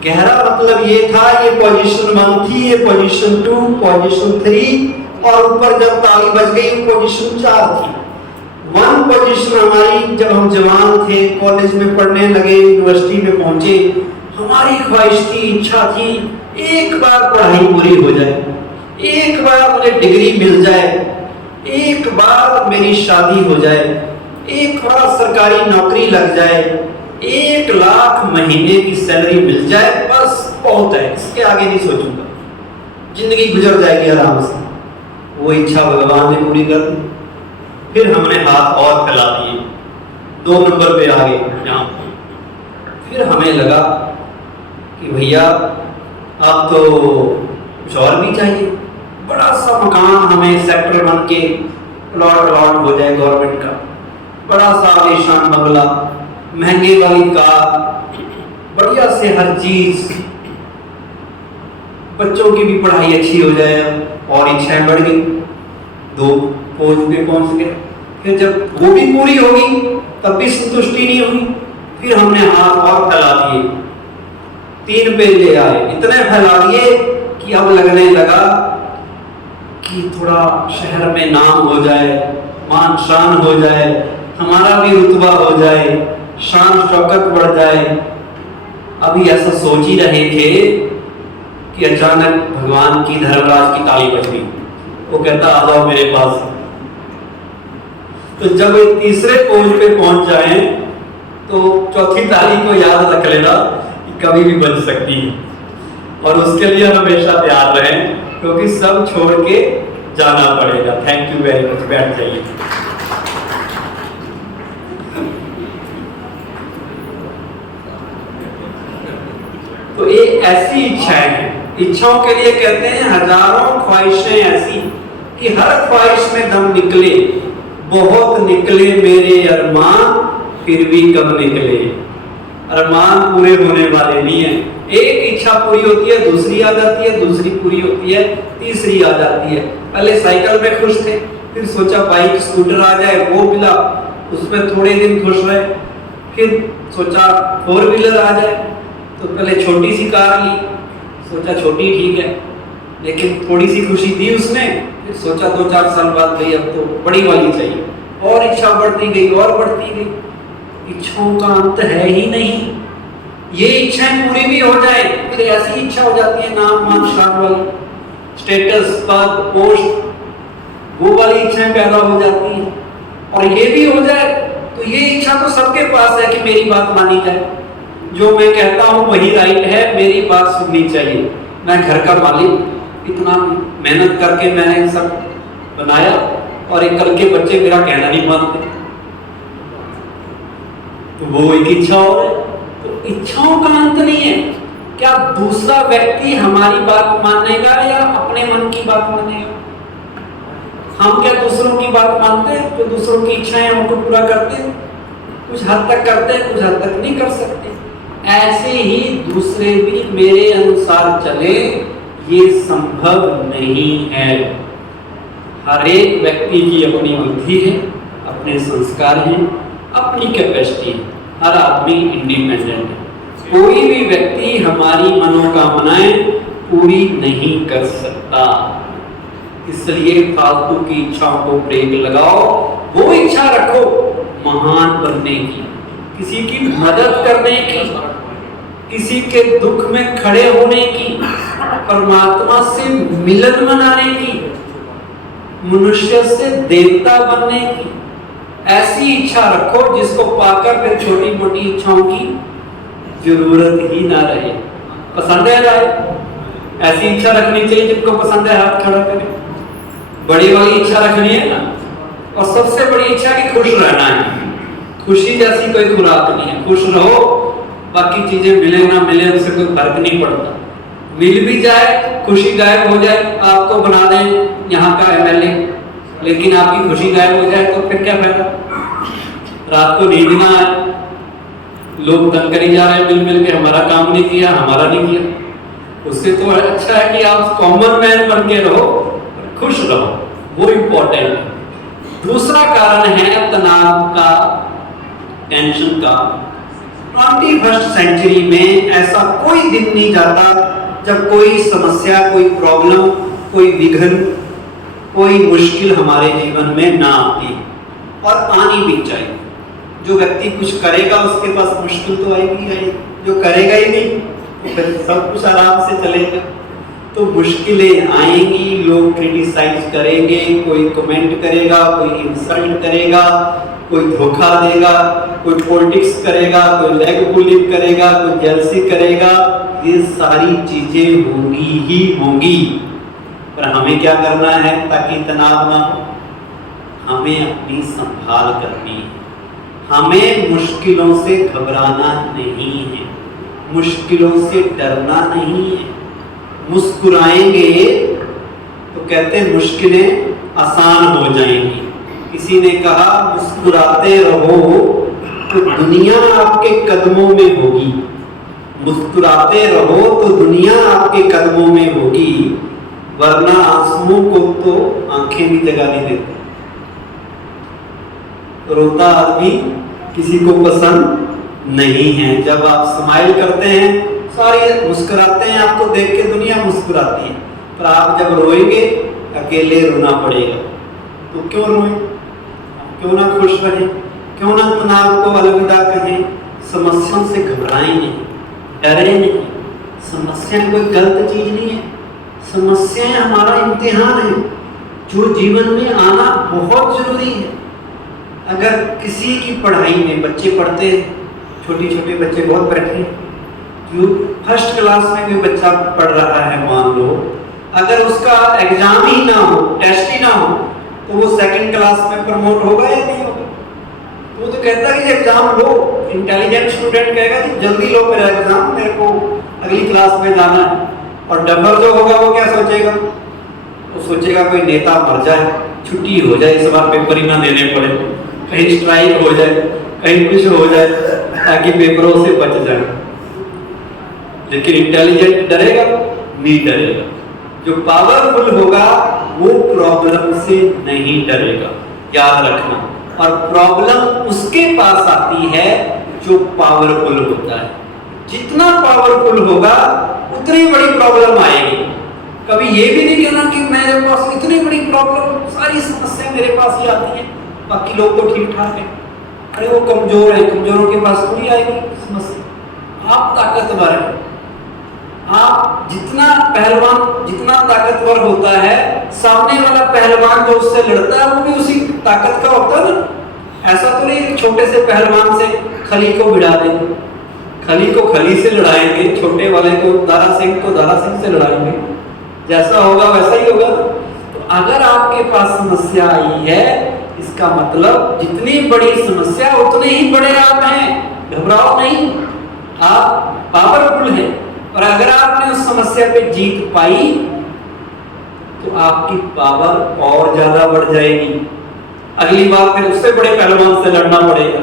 गहरा मतलब ये था, ये पोजीशन 1 थी, ये पोजीशन 2, पोजीशन 3 और ऊपर जब ताली बज गई पोजीशन 4 थी। 1 पोजीशन हमारी जब हम जवान थे, कॉलेज में पढ़ने लगे, यूनिवर्सिटी में पहुंचे, हमारी ख्वाहिश थी, इच्छा थी, एक बार पढ़ाई पूरी हो जाए, एक बार मुझे डिग्री मिल जाए, एक बार मेरी शादी हो जाए, एक बार सरकारी नौकरी लग जाए, 1 लाख महीने की सैलरी मिल जाए, बस बहुत है, इसके आगे नहीं सोचूंगा, जिंदगी गुजर जाएगी आराम से। वो इच्छा भगवान ने पूरी कर दी। फिर हमने हाथ और फैला दिए, 2 नंबर पे आ गए यहाँ। फिर हमें लगा कि भैया अब तो कुछ और भी चाहिए, बड़ा सा मकान हमें सेक्टर 1 के प्लॉट हो जाए गवर्नमेंट का, बड़ा सा आलीशान बंगला, महंगे वाली कार, बढ़िया से हर चीज, बच्चों की भी पढ़ाई अच्छी हो जाए। और इच्छाएं बढ़ गई, 2 पोज पे पहुंच गए। फिर जब वो भी पूरी होगी तब भी संतुष्टि नहीं हुई, फिर हमने हाथ और फैला दिए, 3 पे ले आए, इतने फैला दिए कि अब लगने लगा कि थोड़ा शहर में नाम हो जाए, मान शान हो जाए, हमारा भी रुतबा हो जाए, शान शौकत बढ़ जाए। अभी ऐसा सोच ही रहे थे कि अचानक भगवान की धर्मराज की ताली बज गई। वो कहता आ जाओ मेरे पास। तो जब एक तीसरे पोज पे पहुंच जाए तो चौथी ताली को याद रख लेना कि कभी भी बज सकती है, और उसके लिए हमेशा तैयार रहें, क्योंकि सब छोड़ के जाना पड़ेगा। Thank you very much. बैठ जाइए। तो ये ऐसी इच्छाएं हैं, इच्छाओं के लिए कहते हैं हजारों ख्वाहिशें ऐसी कि हर ख्वाहिश में दम निकले, बहुत निकले मेरे अरमान, फिर भी कब निकले। अरमान पूरे होने वाले नहीं है, एक इच्छा पूरी होती है, दूसरी आ जाती है, दूसरी पूरी होती है, तीसरी आ जाती है। पहले साइकिल में खुश थे, फिर सोचा बाइक स्कूटर आ जाए, वो मिला, उसमें थोड़े दिन खुश रहे, फिर सोचा 4 व्हीलर आ जाए, तो पहले छोटी सी कार ली, सोचा छोटी ठीक है, लेकिन थोड़ी सी खुशी दी उसने, फिर सोचा 2-4 साल बाद भाई अब तो बड़ी वाली चाहिए, और इच्छा बढ़ती गई और बढ़ती गई। इच्छाओं का अंत है ही नहीं। ये इच्छाएं पूरी भी हो जाए, फिर ऐसी इच्छा हो जाती है नाम मान शान वाली, स्टेटस पद पोस्ट, वो वाली इच्छाएं पैदा हो जाती हैं। और ये भी हो जाए तो ये इच्छा तो सबके पास है कि मेरी बात मानी जाए, जो मैं कहता हूँ वही राइट है, मेरी बात सुननी चाहिए। मैं घर का मालिक, इतना मेहनत करके मैंने सब बनाया और एक कल के बच्चे मेरा कहना नहीं मानते, तो वो एक इच्छा हो रही। तो इच्छाओं का अंत नहीं है। क्या दूसरा व्यक्ति हमारी बात मानेगा या अपने मन की बात मानेगा? हम क्या दूसरों की बात मानते हैं? जो दूसरों की इच्छाएं उनको पूरा करते हैं, कुछ हद तक करते हैं, कुछ हद तक नहीं कर सकते। ऐसे ही दूसरे भी मेरे अनुसार चले, ये संभव नहीं है। हर एक व्यक्ति की अपनी बुद्धि है, अपने संस्कार हैं, अपनी कैपेसिटी है। हर आदमी इंडिपेंडेंट है। कोई भी व्यक्ति हमारी मनोकामनाएं पूरी नहीं कर सकता। इसलिए फालतू की इच्छाओं को ब्रेक लगाओ, वो इच्छा रखो महान बनने की, किसी की मदद करने की, किसी के दुख में खड़े होने की, परमात्मा से मिलन मनाने की, मनुष्य से देवता बनने की। ऐसी इच्छा रखो जिसको पाकर फिर छोटी मोटी इच्छाओं की जरूरत ही ना रहे। पसंद है राय? ऐसी इच्छा रखनी चाहिए जिनको पसंद है हाथ खड़ा करें। बड़ी वाली इच्छा रखनी है ना, और सबसे बड़ी इच्छा की खुश रहना है। खुशी जैसी कोई खुराक नहीं है। खुश रहो, बाकी चीजें मिले ना मिले उससे कोई फर्क नहीं पड़ता। मिल भी जाए, खुशी गायब हो जाए, आपको बना दें यहाँ का MLA, लेकिन आपकी खुशी गायब हो जाए तो फिर क्या फायदा? रात को नींद ना आए, लोग तंग करी जा रहे हैं मिल मिल के, हमारा काम नहीं किया, हमारा नहीं किया। उससे तो अच्छा है कि आप कॉमन मैन बन के रहो, खुश रहो, वो इम्पोर्टेंट है। दूसरा कारण है तनाव का, टेंशन का। 21st सेंचुरी में ऐसा कोई दिन नहीं जाता जब कोई समस्या, कोई प्रॉब्लम, कोई विघ्न, कोई मुश्किल हमारे जीवन में ना आती, और आनी भी चाहिए। जो व्यक्ति कुछ करेगा उसके पास मुश्किल तो आएगी ही, जो करेगा ही नहीं तो फिर सब कुछ आराम से चलेगा। तो मुश्किलें आएंगी, लोग क्रिटिसाइज करेंगे, कोई कमेंट करेगा, कोई इंसल्ट करेगा, कोई धोखा देगा, कोई पॉलिटिक्स करेगा, कोई लेग पुलिंग करेगा, कोई जेलसी करेगा। ये सारी चीजें होंगी ही होंगी, पर हमें क्या करना है ताकि तनाव ना हो? हमें अपनी संभाल करनी है। हमें मुश्किलों से घबराना नहीं है, मुश्किलों से डरना नहीं है। मुस्कुराएंगे तो कहते हैं मुश्किलें आसान हो जाएंगी। किसी ने कहा मुस्कुराते रहो तो दुनिया आपके कदमों में होगी, मुस्कुराते रहो तो दुनिया आपके कदमों में होगी, वरना आंसुओं को तो आंखें भी जगा नहीं देती। रोता आदमी किसी को पसंद नहीं है। जब आप स्माइल करते हैं, सारी मुस्कुराते हैं, आपको देख के दुनिया मुस्कुराती है, पर आप जब रोएंगे अकेले रोना पड़ेगा। तो क्यों रोएं? क्यों ना खुश रहें? क्यों ना तनाव को अलविदा कहें? समस्याओं से घबराएं नहीं, डरे नहीं। समस्या कोई गलत चीज नहीं है, समस्याएं हमारा इम्तिहान है जो जीवन में आना बहुत जरूरी है। अगर किसी की पढ़ाई में, बच्चे पढ़ते हैं, छोटे छोटे बच्चे बहुत बैठे हैं, जो फर्स्ट क्लास में भी बच्चा पढ़ रहा है मान लो, अगर उसका एग्जाम ही ना हो, टेस्ट ही ना हो, तो वो सेकंड क्लास में प्रमोट होगा या नहीं होगा? वो तो कहता है कि एग्जाम लो। इंटेलिजेंट स्टूडेंट कहेगा कि जल्दी लो मेरा एग्जाम, मेरे को अगली क्लास में जाना है। और डबर जो होगा वो क्या सोचेगा? वो सोचेगा कोई नेता मर जाए, छुट्टी हो जाए, इस बार पेपर ही ना देने पड़े, कहीं स्ट्राइक हो जाए, कहीं कुछ हो जाए, ताकि पेपरों से बच जाए। लेकिन इंटेलिजेंट डरेगा? नहीं डरेगा। जो पावरफुल होगा वो प्रॉब्लम से नहीं डरेगा, याद रखना। और प्रॉब्लम उसके पास आती है जो पावरफुल होता है। जितना पावरफुल होगा उतनी बड़ी प्रॉब्लम आएगी। कभी ये भी नहीं कहना कि मेरे पास इतनी बड़ी प्रॉब्लम, सारी समस्या मेरे पास ही आती है, बाकी लोग तो ठीक ठाक है। अरे वो कमजोर है, कमजोरों के पास थोड़ी आएगी समस्या। आप ताकतवर हैं। आप जितना पहलवान जितना ताकतवर होता है, सामने वाला पहलवान जो उससे लड़ता है वो भी उसी ताकत का होता है ना। ऐसा तो नहीं छोटे से पहलवान से खली को भिड़ा देंगे, खली को खली से लड़ाएंगे, छोटे वाले को दारा सिंह से लड़ाएंगे, जैसा होगा वैसा ही होगा। तो अगर आपके पास समस्या आई है, इसका मतलब जितनी बड़ी समस्या उतने ही बड़े आप हैं, घबराओ नहीं, आप पावरफुल हैं। और अगर आपने उस समस्या पे जीत पाई तो आपकी पावर और ज्यादा बढ़ जाएगी। अगली बार फिर उससे बड़े पहलवान से लड़ना पड़ेगा,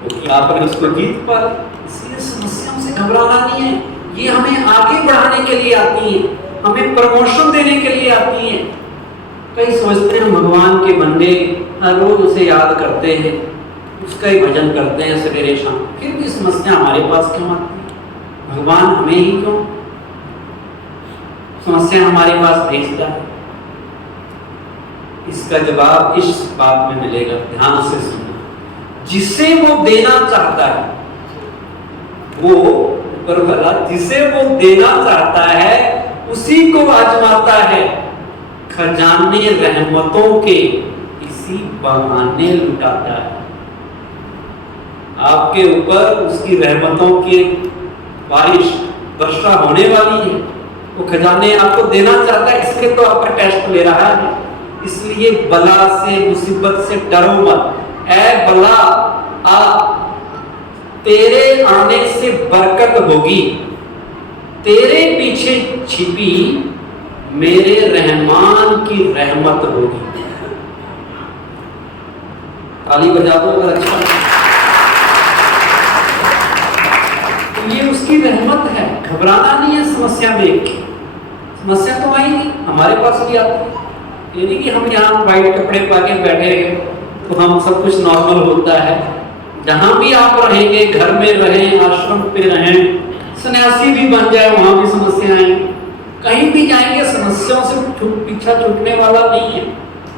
क्योंकि आपने उसको जीत पा। इसलिए समस्याओं से घबराना नहीं है, ये हमें आगे बढ़ाने के लिए आती है, हमें प्रमोशन देने के लिए आती है। कई सोचते हैं भगवान के बंदे हर रोज उसे याद करते हैं, उसका ही भजन करते हैं सवेरे शाम, फिर भी समस्या हमारे पास क्यों आती है? भगवान हमें ही क्यों समस्या हमारे पास भेजता है? इसका जवाब इस बात में मिलेगा, ध्यान से सुनना। जिसे वो देना चाहता है, वो ऊपर वाला जिसे वो देना चाहता है उसी को आजमाता है, खजाने रहमतों के इसी बहाने लुटाता है। आपके ऊपर उसकी रहमतों की बारिश वर्षा होने वाली है, वो खजाने आपको देना चाहता है, इसलिए तो आपका टेस्ट ले रहा है। इसलिए बला से, मुसीबत से डरो मत। ऐ बला आ, तेरे आने से बरकत होगी, तेरे पीछे छिपी मेरे रहमान की रहमत होगी। ताली बजा दो अगर अच्छा। तो ये उसकी रहमत है, घबराना नहीं है समस्या देख के। समस्या तो आएगी, हमारे पास भी आती है। ये नहीं कि हम यहाँ वाइट कपड़े पा के बैठे तो हम सब कुछ नॉर्मल होता है। जहां भी आप रहेंगे, घर में रहें, आश्रम पे रहें, सन्यासी भी बन जाए, वहां भी समस्याएं, कहीं भी जाएंगे समस्याओं से पीछा छूटने वाला नहीं है।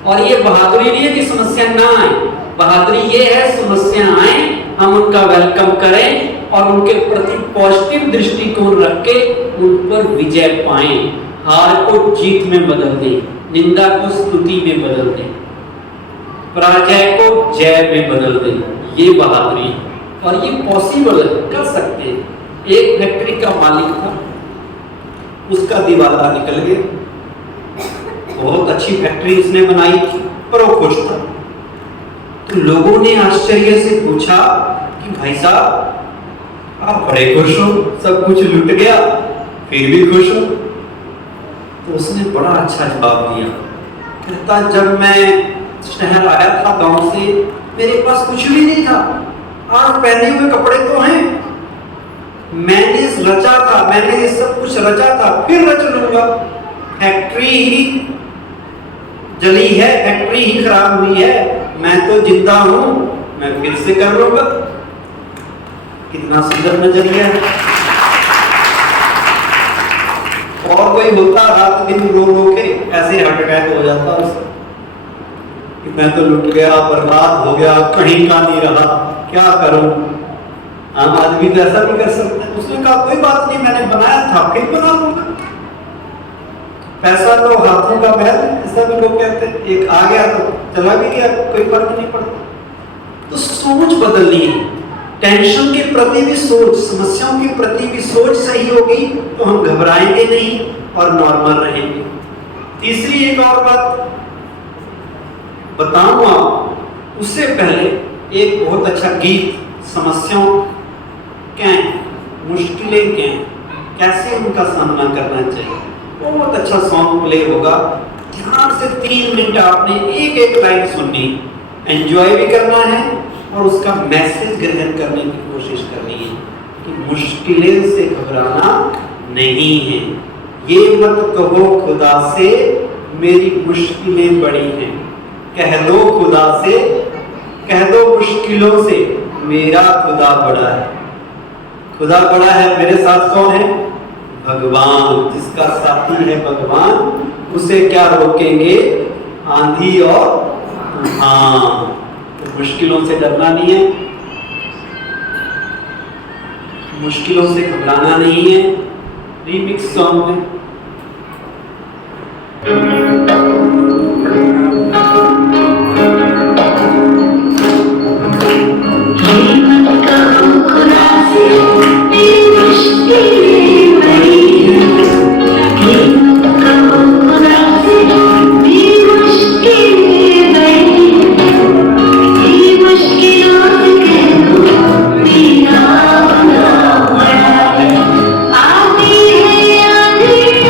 और ये बहादुरी नहीं है कि समस्या ना आए, बहादुरी ये है समस्या आए हम उनका वेलकम करें और उनके प्रति पॉजिटिव दृष्टिकोण रख के उन पर विजय पाएं, हार को जीत में बदल दें, निंदा को स्तुति में बदल दें, पराजय को जय में बदल दें। ये बहादुरी है और ये पॉसिबल है, कर सकते हैं। एक फैक्ट्री का मालिक था, उसका दिवाला निकल गया। बहुत अच्छी फैक्ट्री उसने बनाई थी पर वो खुश था। तो लोगों ने आश्चर्य से पूछा कि भाई साहब आप बड़े खुश हो, सब कुछ लुट गया फिर भी खुश हो? तो उसने बड़ा अच्छा जवाब दिया। कहता जब मैं शहर आया था गांव से, मेरे पास कुछ भी नहीं था, आज पहने हुए कपड़े तो हैं, मैंने रचा था, मैंने ये सब कुछ रचा था, फिर रच लूंगा। फैक्ट्री ही जली है, फैक्ट्री ही खराब हुई है, मैं तो जिंदा हूं, मैं फिर से कर लूंगा। कितना सुंदर नजरिया है। और कोई होता रात दिन रो रो के ऐसे हार्ट अटैक हो जाता उसको कि मैं तो लुट गया, बर्बाद हो गया, कहीं का नहीं रहा, क्या करूं। आम आदमी तो ऐसा भी कर सकता है। उसने कहा कोई बात नहीं, मैंने बनाया था फिर बना लूंगा। पैसा तो हाथों का महल, ऐसा भी लोग कहते हैं। एक आ गया तो चला भी गया, कोई फर्क नहीं पड़ता। तो सोच बदलनी है, टेंशन के प्रति भी सोच, समस्याओं के प्रति भी सोच सही होगी तो हम घबराएंगे नहीं और नॉर्मल रहेंगे। तीसरी एक और बात बताऊंगा, उससे पहले एक बहुत अच्छा गीत, समस्याओं क्या है, मुश्किलें क्या हैं, कैसे उनका सामना करना चाहिए, बहुत अच्छा सॉन्ग प्ले होगा। ध्यान से 3 मिनट आपने एक एक लाइन सुननी, एंजॉय भी करना है और उसका मैसेज ग्रहण करने की कोशिश करनी है कि मुश्किलें से घबराना नहीं है। ये मत कहो खुदा से मेरी मुश्किलें बड़ी हैं, कह दो खुदा से, कह दो मुश्किलों से मेरा खुदा बड़ा है। खुदा बड़ा है, मेरे साथ कौन है? भगवान। जिसका साथी है भगवान, उसे क्या रोकेंगे आंधी और तूफान। तो मुश्किलों से डरना नहीं है, मुश्किलों से घबराना नहीं है। रीमिक्स सॉन्ग में आती है आंधी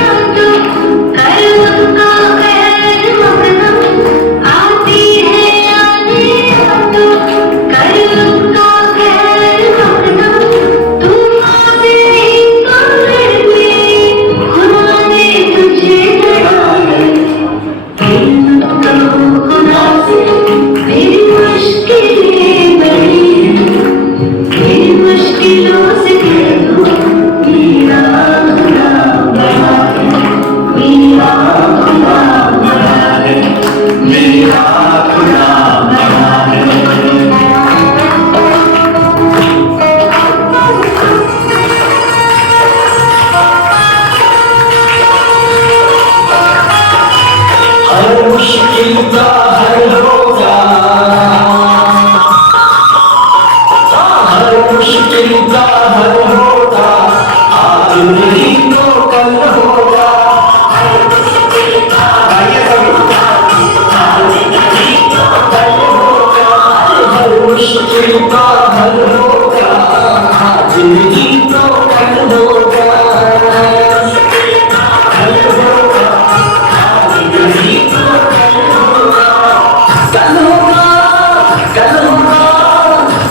कल होगा,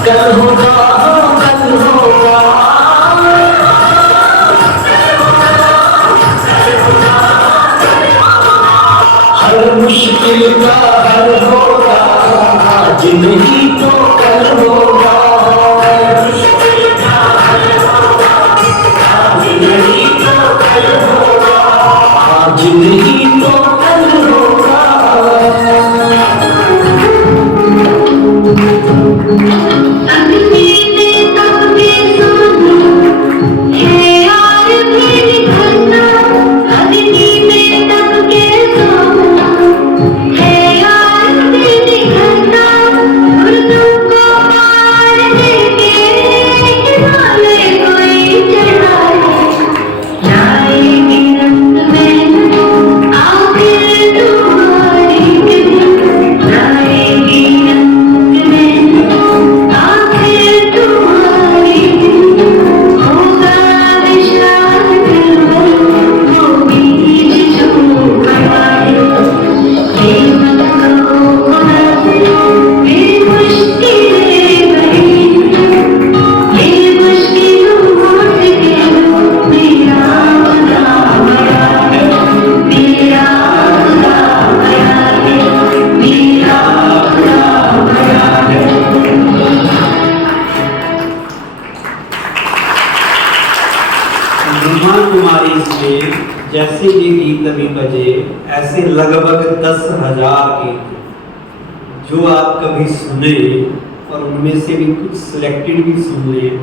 कल होगा, कल होगा। हर मुश्किल का हल होगा, आज नहीं तो कल होगा। आज नहीं तो कल होगा, आज नहीं तो कल होगा। कुमारी से जैसे ये गीत अभी बजे, ऐसे लगभग 10,000 गीत जो आप कभी सुने और उनमें से भी कुछ सिलेक्टेड भी सुन लें,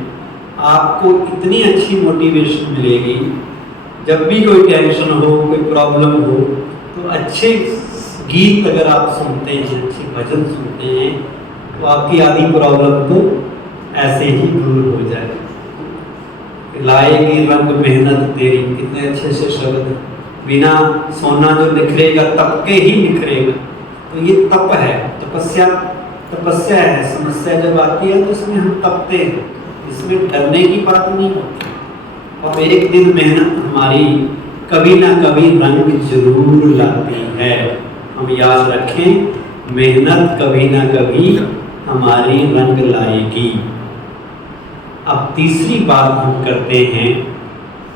आपको इतनी अच्छी मोटिवेशन मिलेगी। जब भी कोई टेंशन हो, कोई प्रॉब्लम हो, तो अच्छे गीत अगर आप सुनते हैं, अच्छे भजन सुनते हैं, तो आपकी आधी प्रॉब्लम तो ऐसे ही दूर हो जाएगी। लाएगी रंग मेहनत तेरी, कितने अच्छे से शब्द हैं। बिना सोना जो निखरेगा तप के ही निखरेगा, तो ये तप है, तपस्या है। समस्या जब आती है तो इसमें हम तपते हैं, इसमें डरने की बात नहीं होती। और एक दिन मेहनत हमारी कभी ना कभी रंग जरूर लाती है। हम याद रखें, मेहनत कभी ना कभी हमारी रंग लाएगी। अब तीसरी बात हम करते हैं,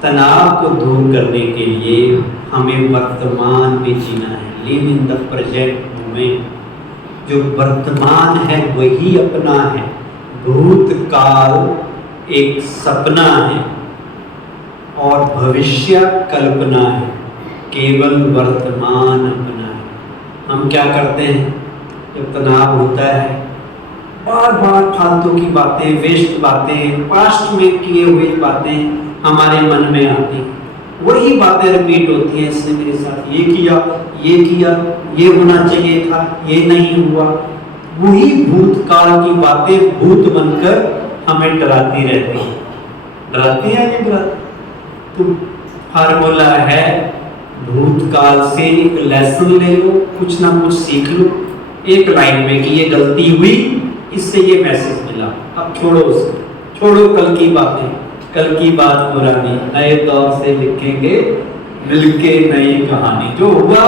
तनाव को दूर करने के लिए हमें वर्तमान में जीना है। Live in the present moment. जो वर्तमान है वही अपना है, भूतकाल एक सपना है और भविष्य कल्पना है, केवल वर्तमान अपना है। हम क्या करते हैं जब तनाव होता है, बार बार फालतू की बातें, वेस्ट बातें, पास्ट में किए हुए बातें हमारे मन में आती हैं। वही बातें रिपीट होती हैं, इसने मेरे साथ ये किया, ये होना चाहिए था, ये नहीं हुआ। वही भूतकाल की बातें भूत बनकर हमें डराती रहती हैं। डराती है नहीं डराती? तो फार्मूला है, भूतकाल से एक लेसन ले लो, कुछ ना कुछ सीख लो एक लाइन में कि ये गलती हुई, इससे ये मैसेज मिला। अब छोड़ो उसे, छोड़ो कल की बातें, कल की बात पुरानी, नए दौर से लिखेंगे मिलके नई कहानी। जो हुआ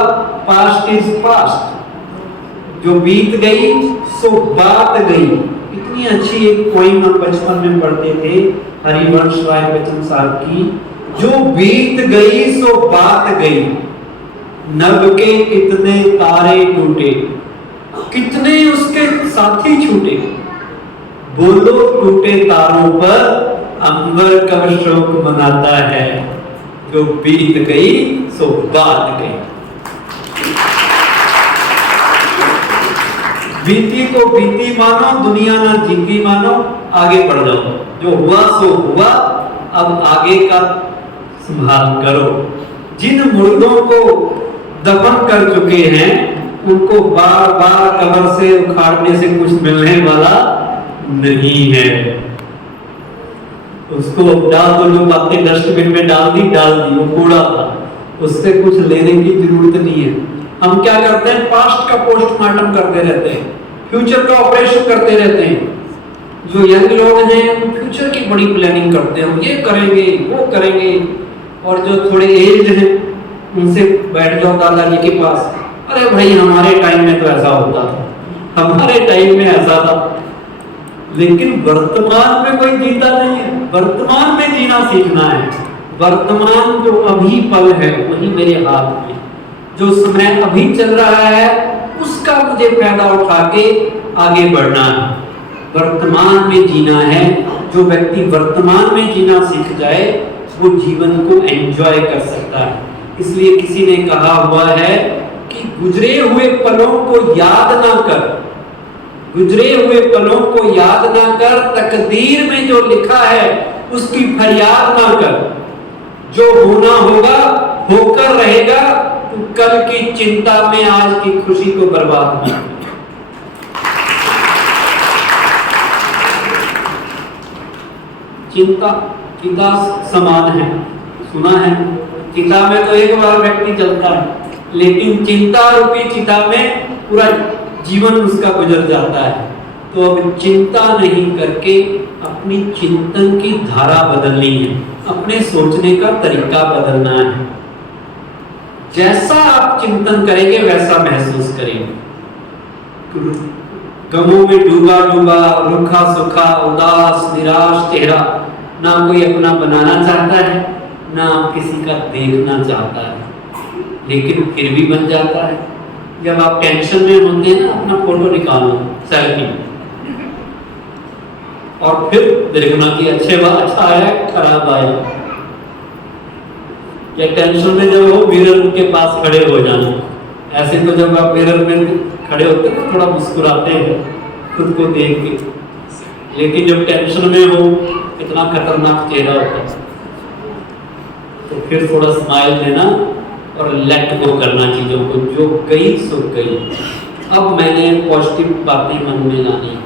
पास्ट इज पास्ट, जो बीत गई सो बात गई। इतनी अच्छी एक पोइम हम बचपन में पढ़ते थे, हरिवंश राय बच्चन साहब की, जो बीत गई सो बात गई, नभ के कितने तारे टूटे, कितने उसके साथी छूटे, बोलो टूटे तारों पर अंबर कब शोक मनाता है, जो बीत गई सो बात गई। बीती को बीती मानो, दुनिया ना जीती मानो, आगे बढ़ जाओ। जो हुआ सो हुआ, अब आगे का संभाल करो। जिन मुर्दों को दफन कर चुके हैं, उनको बार बार कब्र से उखाड़ने से कुछ मिलने वाला नहीं है। उसको डाल दो, जो बातें डस्टबिन में डाल दी, वो कूड़ा था, उससे कुछ लेने की जरूरत नहीं है। हम क्या करते हैं, पास्ट का पोस्टमार्टम करते रहते हैं, फ्यूचर का ऑपरेशन करते रहते हैं। जो यंग लोग हैं वो फ्यूचर की बड़ी प्लानिंग करते हैं, हम ये करेंगे वो करेंगे। और जो थोड़े एज हैं उनसे बैठ जाओ दादाजी के पास, अरे भाई हमारे टाइम में तो ऐसा होता था, हमारे टाइम में ऐसा था, लेकिन वर्तमान में कोई जीता नहीं है। वर्तमान में जीना सीखना है। वर्तमान जो अभी पल है वही मेरे हाथ में, जो समय अभी चल रहा है उसका मुझे फायदा उठा के आगे बढ़ना है, वर्तमान में जीना है। जो व्यक्ति वर्तमान में जीना सीख जाए वो जीवन को एंजॉय कर सकता है। इसलिए किसी ने कहा हुआ है कि गुजरे हुए पलों को याद ना कर, गुजरे हुए पलों को याद ना कर, तकदीर में जो लिखा है उसकी फरियाद ना कर। जो होना होगा होकर रहेगा, तू कल की चिंता में आज की खुशी को बर्बाद ना कर। चिंता चिता समान है, सुना है। चिता में तो एक बार व्यक्ति जलता है, लेकिन चिंता रूपी चिता में पूरा जीवन उसका गुजर जाता है। तो अब चिंता नहीं करके अपनी चिंतन की धारा बदलनी है, अपने सोचने का तरीका बदलना है। जैसा आप चिंतन करेंगे वैसा महसूस करेंगे। गमों में डूबा डूबा, रूखा सूखा, उदास निराश चेहरा, ना कोई अपना बनाना चाहता है, ना किसी का देखना चाहता है, लेकिन फिर भी बन जाता है। जब आप टेंशन में होते हैं ना, अपना फोटो निकालो सेल्फी, और फिर देखना कि अच्छा आया खराब आया। या टेंशन में जब हो मिरर के पास खड़े हो जाना। ऐसे तो जब आप मिरर में खड़े होते हैं तो थोड़ा मुस्कुराते हैं खुद को देख के, लेकिन जब टेंशन में हो इतना खतरनाक चेहरा होता है, तो फिर थोड़ा स्माइल देना और लेट गो करना चीजों को। जो गई सो गई। अब मैंने पॉजिटिव बातें मन में लानी है।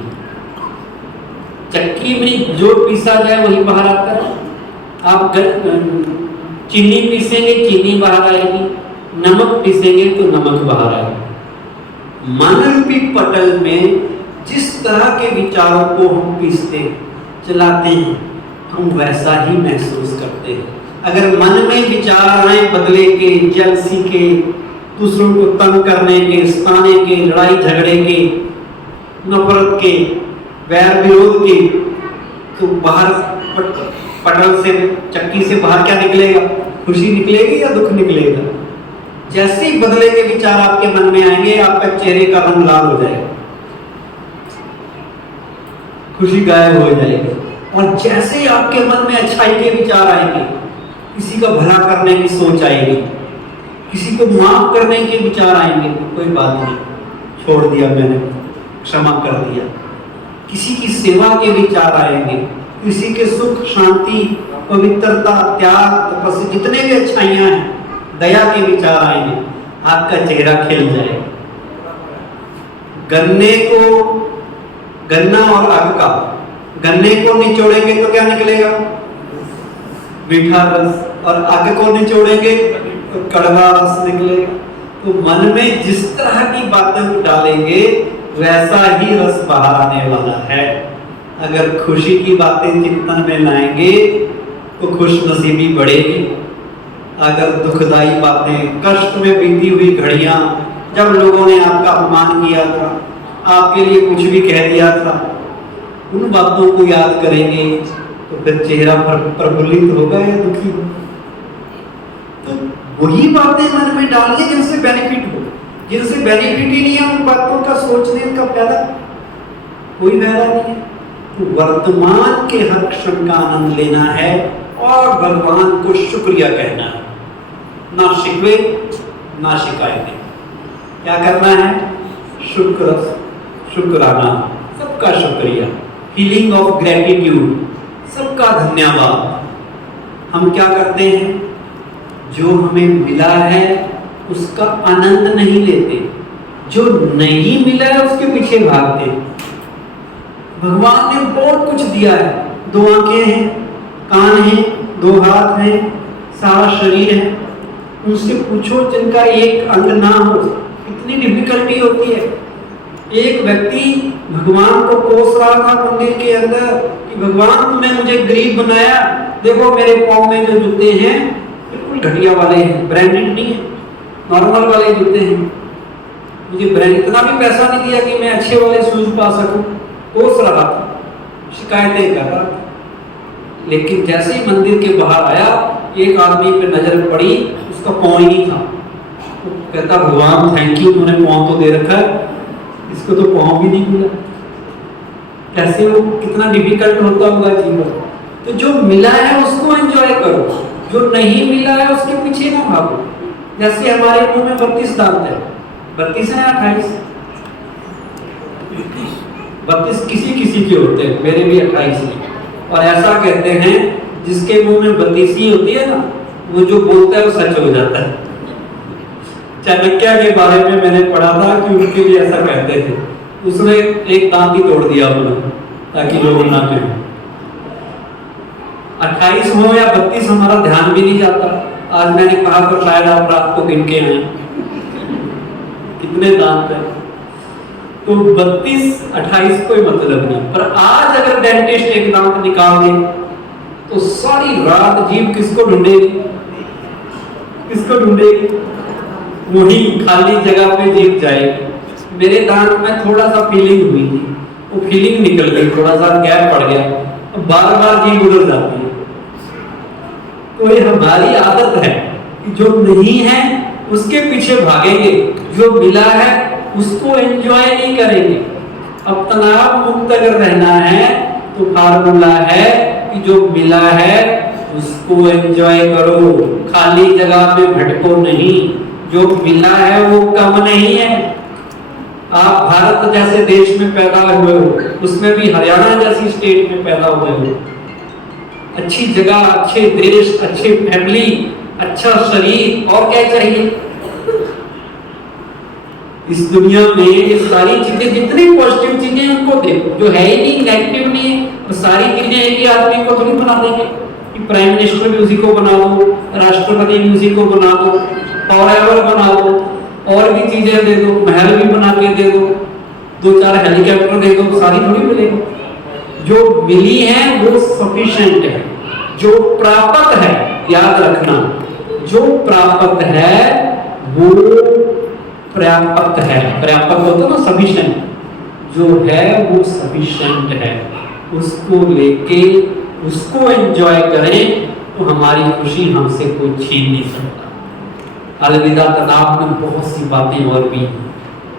चक्की में जो पीसा जाए वही बाहर आता है। आप चीनी पीसेंगे चीनी बाहर आएगी, नमक पीसेंगे तो नमक बाहर आएगा। मन रूपी पटल में जिस तरह के विचारों को हम पीसते चलाते हैं, हम वैसा ही महसूस करते हैं। अगर मन में विचार आए बदले के, जेलसी के, दूसरों को तंग करने के, सताने के, लड़ाई झगड़े के, नफरत के, वैर विरोध के, तो बाहर पटल से, चक्की से बाहर क्या निकलेगा? खुशी निकलेगी या दुख निकलेगा? जैसे ही बदले के विचार आपके मन में आएंगे, आपका चेहरे का रंग लाल हो जाएगा, खुशी गायब हो जाएगी। और जैसे ही आपके मन में अच्छाई के विचार आएंगे, किसी का भला करने की सोच आएगी, किसी को माफ करने के विचार आएंगे, कोई बात नहीं, छोड़ दिया मैंने, क्षमा कर दिया। किसी की सेवा के विचार आएंगे, किसी के सुख, शांति, पवित्रता, त्याग, तपस्या, जितने भी अच्छाइयां हैं, दया के विचार आएंगे, आपका चेहरा खिल जाएगा। गन्ना और आग का, गन्ने को निचोड़ेंगे तो क्या निकलेगा? मीठा रस, और आग को निचोड़ेंगे तो कड़वा रस निकलेगा। तो मन में जिस तरह की बातें डालेंगे वैसा ही रस बाहर आने वाला है। अगर खुशी की बातें चिंतन में लाएंगे तो खुश नसीबी बढ़ेगी। अगर दुखदाई बातें, कष्ट में बीती हुई घड़ियां, जब लोगों ने आपका अपमान किया था, आपके लिए कुछ भी कह दिया था, उन बातों को याद करेंगे तो फिर चेहरा प्रफुल्लित होगा या दुखी होगा? तो वही बातें मन में डालिए जिनसे बेनिफिट हो। जिनसे बेनिफिट ही नहीं है उन बातों का सोचने का फायदा कोई फायदा नहीं है। तो वर्तमान के हर क्षण का आनंद लेना है और भगवान को शुक्रिया कहना है, ना शिकवे ना शिकायतें। क्या करना है? शुक्राना, सबका शुक्रिया, फीलिंग ऑफ ग्रेटिट्यूड, सबका धन्यवाद। हम क्या करते हैं? जो हमें मिला है उसका आनंद नहीं लेते, जो नहीं मिला है उसके पीछे भागते। भगवान ने बहुत कुछ दिया है, 2 आंखें हैं, कान हैं, 2 हाथ हैं, सारा शरीर है। उनसे पूछो जिनका एक अंग ना हो, कितनी डिफिकल्टी होती है। एक व्यक्ति भगवान को कोस रहा था मंदिर के अंदर कि भगवान तुमने मुझे गरीब बनाया, देखो मेरे पाँव में जो जूते हैं बिल्कुल घटिया वाले हैं, ब्रांडेड नहीं है, नॉर्मल वाले जूते हैं। मुझे ब्रांड इतना भी पैसा नहीं दिया कि मैं अच्छे वाले शूज पा सकूं। कोस रहा था, शिकायतें कर रहा था। लेकिन जैसे ही मंदिर के बाहर आया, एक आदमी पे नजर पड़ी, उसका पाँव ही नहीं था। तो कहता भगवान थैंक यू, तूने पाँव तो दे रखा है, इसको तो पाँव भी नहीं मिला। कैसे वो कितना डिफिकल्ट होता होगा जीवन। तो जो मिला है उसको एंजॉय करो, जो नहीं मिला है उसके पीछे ना भागो। जैसे हमारे मुंह में 32 दांत है, 32 है 28, 32 किसी किसी के होते हैं, मेरे भी 28 हैं। और ऐसा कहते हैं जिसके मुंह में 32 ही होती है ना, वो जो बोलता है वो सच हो जाता है। चाणक्य के बारे में मैंने पढ़ा था कि उनके लिए ऐसा कहते थे, उसने एक दांत ही तोड़ दिया अपना ताकि लोग ना कहें। 28 हो या 32 हमारा ध्यान भी नहीं जाता। आज मैंने कहा तो शायद आप रात को गिन के आए कितने दांत है, तो 32 28 कोई मतलब नहीं। पर आज अगर डेंटिस्ट एक दांत निकाल दे तो सारी रात जीभ किसको ढूंढेगी, किसको ढूंढेगी? वही खाली जगह पे जीभ जाएगी। मेरे दांत में थोड़ा सा फीलिंग हुई थी, वो फीलिंग निकल गई, थोड़ा सा गैप पड़ गया, बार बार जीभ उधर जाती है। तो ये हमारी आदत है कि जो नहीं है उसके पीछे भागेंगे, जो मिला है उसको एंजॉय नहीं करेंगे। अब तनाव मुक्त अगर रहना है तो फार्मूला है कि जो मिला है उसको एंजॉय करो, खाली जगह पे भटको नहीं। जो मिला है वो कम नहीं है। आप भारत जैसे देश में पैदा हुए हो, उसमें भी हरियाणा जैसी स्टेट में पैदा हुए हो, अच्छी जगह, अच्छे देश, अच्छी फैमिली, अच्छा शरीर, और क्या चाहिए? इस दुनिया में ये सारी चीजें, जितनी पॉजिटिव चीजें उनको देखो, जो है ही नहीं, नेगेटिव नहीं है। तो सारी चीजें एक ही आदमी को थोड़ी बना देंगे कि प्राइम मिनिस्टर भी उसी को बना दो, राष्ट्रपति भी उसी को बना दो, फॉरएवर बना दो, और भी चीजें दे दो, महल भी बना के दे दो, 2-4 हेलीकॉप्टर दे दो, सारी थोड़ी मिलेगी। जो मिली है वो सफिशिएंट है। जो प्राप्त है, याद रखना, जो प्राप्त है वो पर्याप्त है। पर्याप्त होता ना सफिशिएंट, जो है वो सफिशिएंट है। उसको लेके उसको एंजॉय करें तो हमारी खुशी हमसे कोई छीन नहीं सकता। अलविदा तनाव में बहुत सी बातें और भी,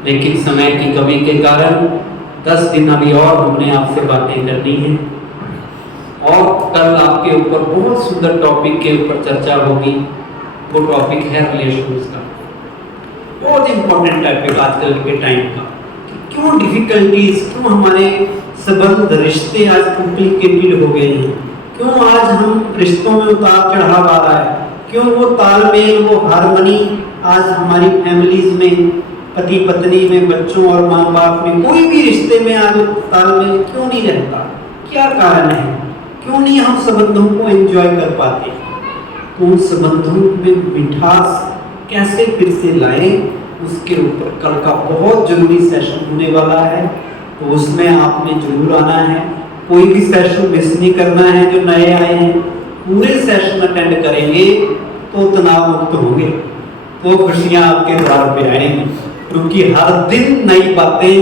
लेकिन समय की कमी के कारण 10 दिन अभी और हमने आपसे बातें करनी है। और कल आपके ऊपर बहुत सुंदर टॉपिक के ऊपर चर्चा होगी। वो टॉपिक है रिलेशंस का। बहुत इंपॉर्टेंट टॉपिक आजकल के टाइम का। क्यों डिफिकल्टीज, क्यों हमारे संबंध, रिश्ते आज कॉम्प्लिकेटेड हो गए हैं? क्यों आज हम रिश्तों में उतार चढ़ाव आ रहा है? क्यों वो तालमेल, वो हार्मनी आज हमारी फैमिलीज में, पति पत्नी में, बच्चों और माँ बाप में, कोई भी रिश्ते में आज तालमेल क्यों नहीं रहता? क्या कारण है? क्यों नहीं हम संबंधों को एंजॉय कर पाते? तो उन संबंधों में मिठास कैसे फिर से लाएं, उसके ऊपर कल का बहुत जरूरी सेशन होने वाला है। तो उसमें आपने जरूर आना है। कोई भी सेशन मिस नहीं करना है। जो नए आए हैं पूरे सेशन अटेंड करेंगे तो तनाव मुक्त होंगे, तो खुशियां आपके द्वार पे आएंगी। क्योंकि हर दिन नई बातें,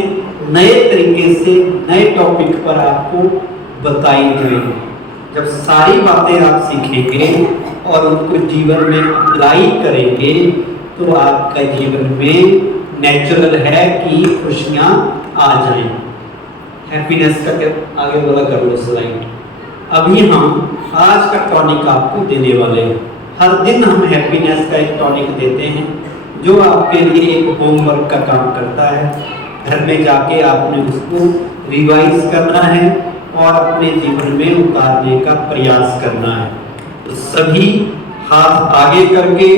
नए तरीके से, नए टॉपिक पर आपको बताई जाएंगी। जब सारी बातें आप सीखेंगे और उनको जीवन में अप्लाई करेंगे तो आपका जीवन में नेचुरल है कि खुशियां आ जाएं। हैप्पीनेस का क्या आगे वाला कर लो स्लाइड। अभी हम आज का टॉनिक आपको देने वाले हैं। हर दिन हम हैप्पीनेस का एक टॉनिक देते हैं जो आपके लिए एक होमवर्क का काम करता है। घर में जाके आपने उसको रिवाइज करना है और अपने जीवन में उतारने का प्रयास करना है। तो सभी हाथ आगे करके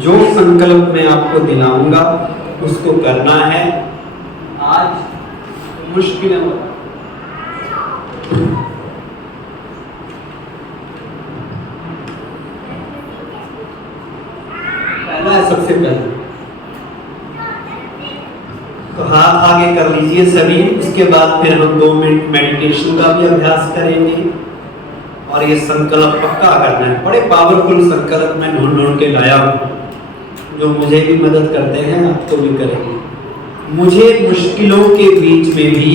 जो संकल्प मैं आपको दिलाऊंगा उसको करना है। आज मुश्किल है, पहला है सबसे पहले तो हाथ आगे कर लीजिए सभी। उसके बाद फिर हम 2 मिनट मेडिटेशन का भी अभ्यास करेंगे और ये संकल्प पक्का करना है। बड़े पावरफुल संकल्प मैं ढूंढ के लाया हूँ जो मुझे भी मदद करते हैं, आपको भी करेंगे। मुझे मुश्किलों के बीच में भी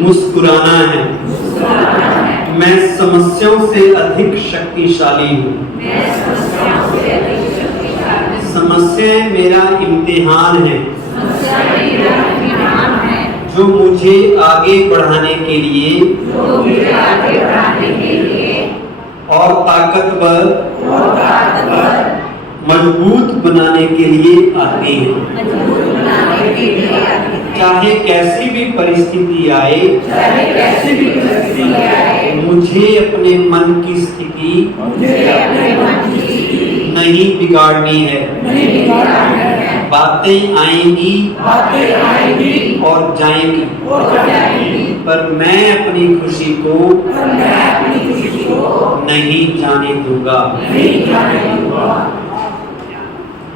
मुस्कुराना है। मैं समस्याओं से अधिक शक्तिशाली हूँ। समस्याएं मेरा इम्तिहान है जो मुझे आगे बढ़ाने के लिए और ताकतवर मजबूत बनाने के लिए आती है। चाहे कैसी भी परिस्थिति आए, मुझे अपने मन की स्थिति नहीं बिगाड़नी है। बातें आएंगी और जाएंगी, पर मैं अपनी खुशी को नहीं जाने दूंगा।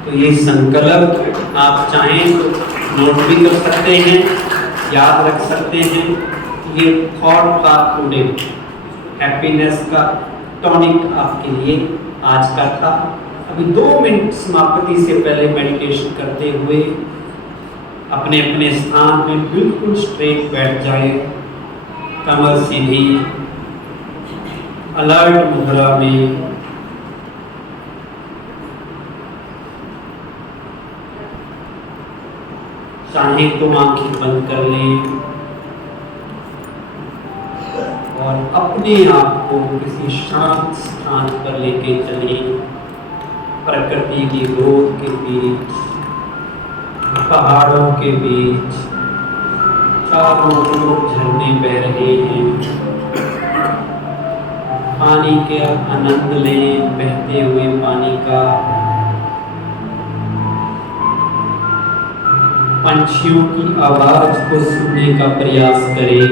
तो ये संकल्प आप चाहें तो नोट भी कर सकते हैं, याद रख सकते हैं। ये थॉट का टुडे हैप्पीनेस का टॉनिक आपके लिए आज का था। अभी 2 मिनट समाप्ति से पहले मेडिटेशन करते हुए अपने अपने स्थान में बिल्कुल स्ट्रेट बैठ जाए, कमर सीधी, अलर्ट मुद्रा में। चाहे तो आंखें बंद कर लें और अपने आप को किसी शांत स्थान पर लेके चलें। प्रकृति की गोद के बीच, पहाड़ों के बीच, चारों ओर झरने बह रहे हैं। पानी के आनंद लें, बहते हुए पानी का। पंछियों की आवाज को सुनने का प्रयास करें।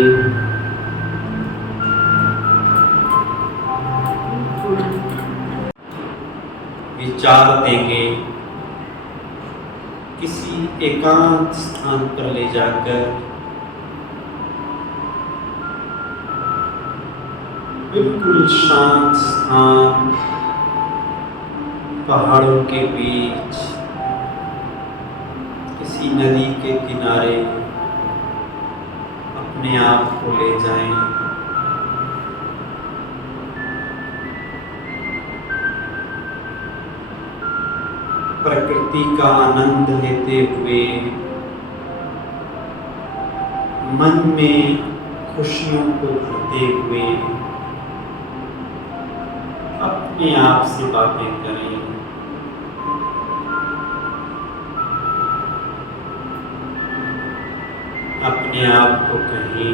विचार देंगे, किसी एकांत स्थान पर ले जाकर बिल्कुल शांत स्थान, पहाड़ों के बीच, किसी नदी के किनारे अपने आप को ले जाएं। प्रकृति का आनंद लेते हुए मन में खुशियों को भरते हुए अपने आप से बातें करें। अपने आप को कहें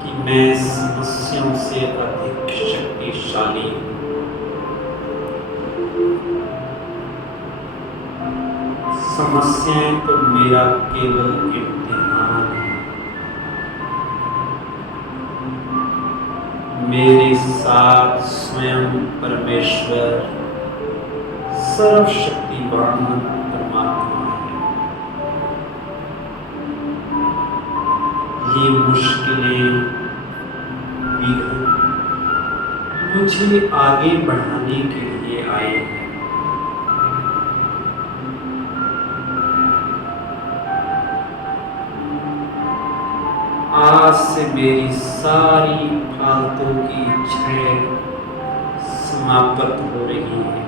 कि मैं समस्याओं से अधिक शक्तिशाली हूँ। समस्याएं तो मेरा केवल इम्तिहान है। मेरे साथ स्वयं परमेश्वर सर्वशक्तिवान परमात्मा है। ये मुश्किलें, विघ्न मुझे आगे बढ़ाने के लिए आए हैं। आज से मेरी सारी फालतू की इच्छाएं समाप्त हो रही हैं।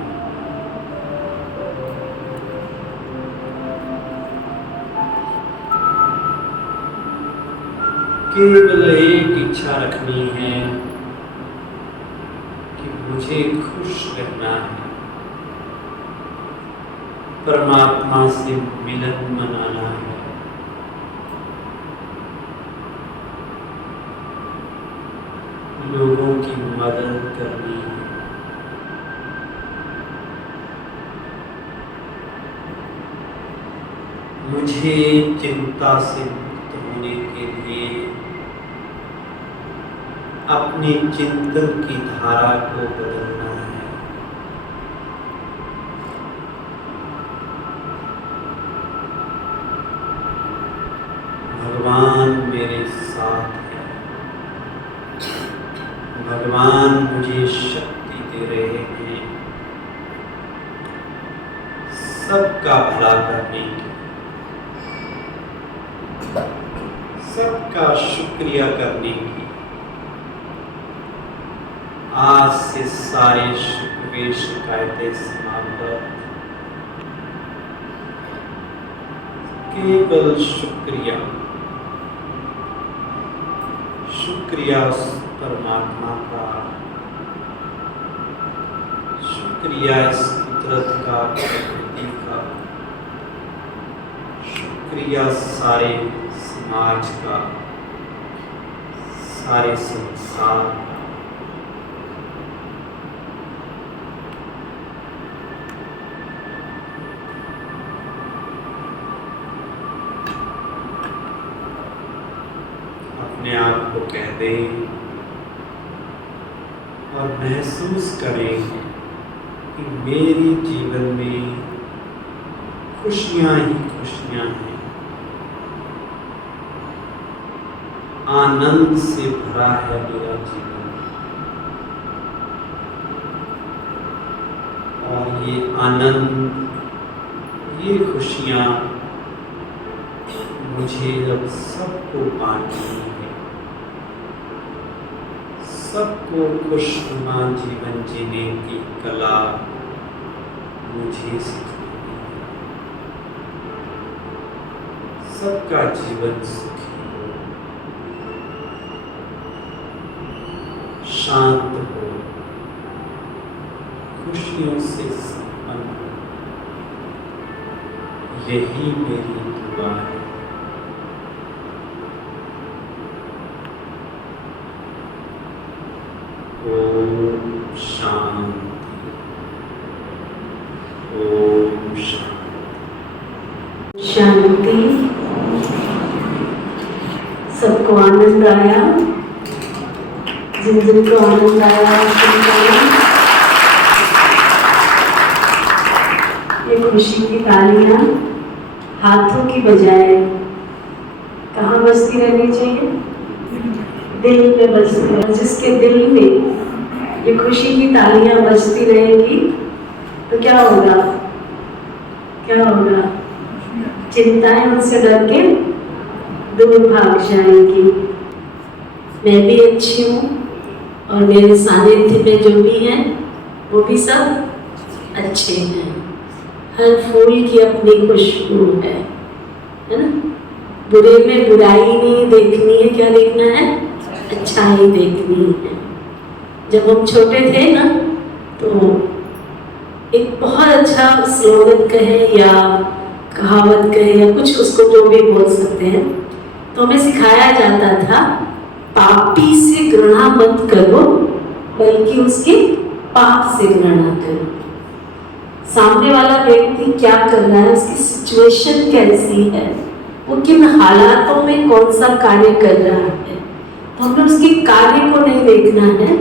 केवल एक इच्छा रखनी है कि मुझे खुश रहना है, परमात्मा से मिलन मनाना है। लोगों की मदद करनी है। मुझे चिंता से मुक्त होने के लिए अपनी चिंतन की धारा को बदलना है। भगवान मेरे साथ है। भगवान मुझे शक्ति दे रहे हैं। सबका भला करने की, सबका शुक्रिया करने की। आज से सारे शिकवे शिकायतें समाप्त, केवल शुक्रिया, शुक्रिया उस परमात्मा का, शुक्रिया इस कुदरत का, प्रकृति का, शुक्रिया सारे समाज का, सारे संसार का। अपने आप को कह दें और महसूस करें कि मेरे जीवन में खुशियां ही खुशियां हैं, आनंद से भरा है मेरा जीवन। और ये आनंद, ये खुशियां मुझे अब सबको बांटनी है, सबको खुशनुमा जीवन जीने की कला मुझे सिखानी है। सबका जीवन सुखी हो, शांत हो, खुशियों से संपन्न हो, यही मेरी दुआ है। ओम शांति, ओम शांति। शांति। सबको आनंद आया, जिन जिनको आनंद आया ये खुशी की तालियां हाथों की बजाय कहाँ बजती रहनी चाहिए? दिल में बजती रहे। जिसके दिल में ये खुशी की तालियां बजती रहेगी तो क्या होगा? क्या होगा? चिंताएं उनसे डर के दूर भाग जाएंगी। मैं भी अच्छी हूँ और मेरे सानिध्य में जो भी हैं वो भी सब अच्छे हैं। हर फूल की अपनी खुशबू है ना? बुरे में बुराई नहीं देखनी है, क्या देखना है? अच्छाई देखनी है। जब हम छोटे थे ना तो एक बहुत अच्छा स्लोगन कहे या कहावत कहे या कुछ उसको जो भी बोल सकते हैं, तो हमें सिखाया जाता था पापी से घृणा मत करो बल्कि उसके पाप से घृणा करो। सामने वाला व्यक्ति क्या कर रहा है, उसकी सिचुएशन कैसी है, वो किन हालातों में कौन सा कार्य कर रहा है, तो हमें उसके कार्य को नहीं देखना है,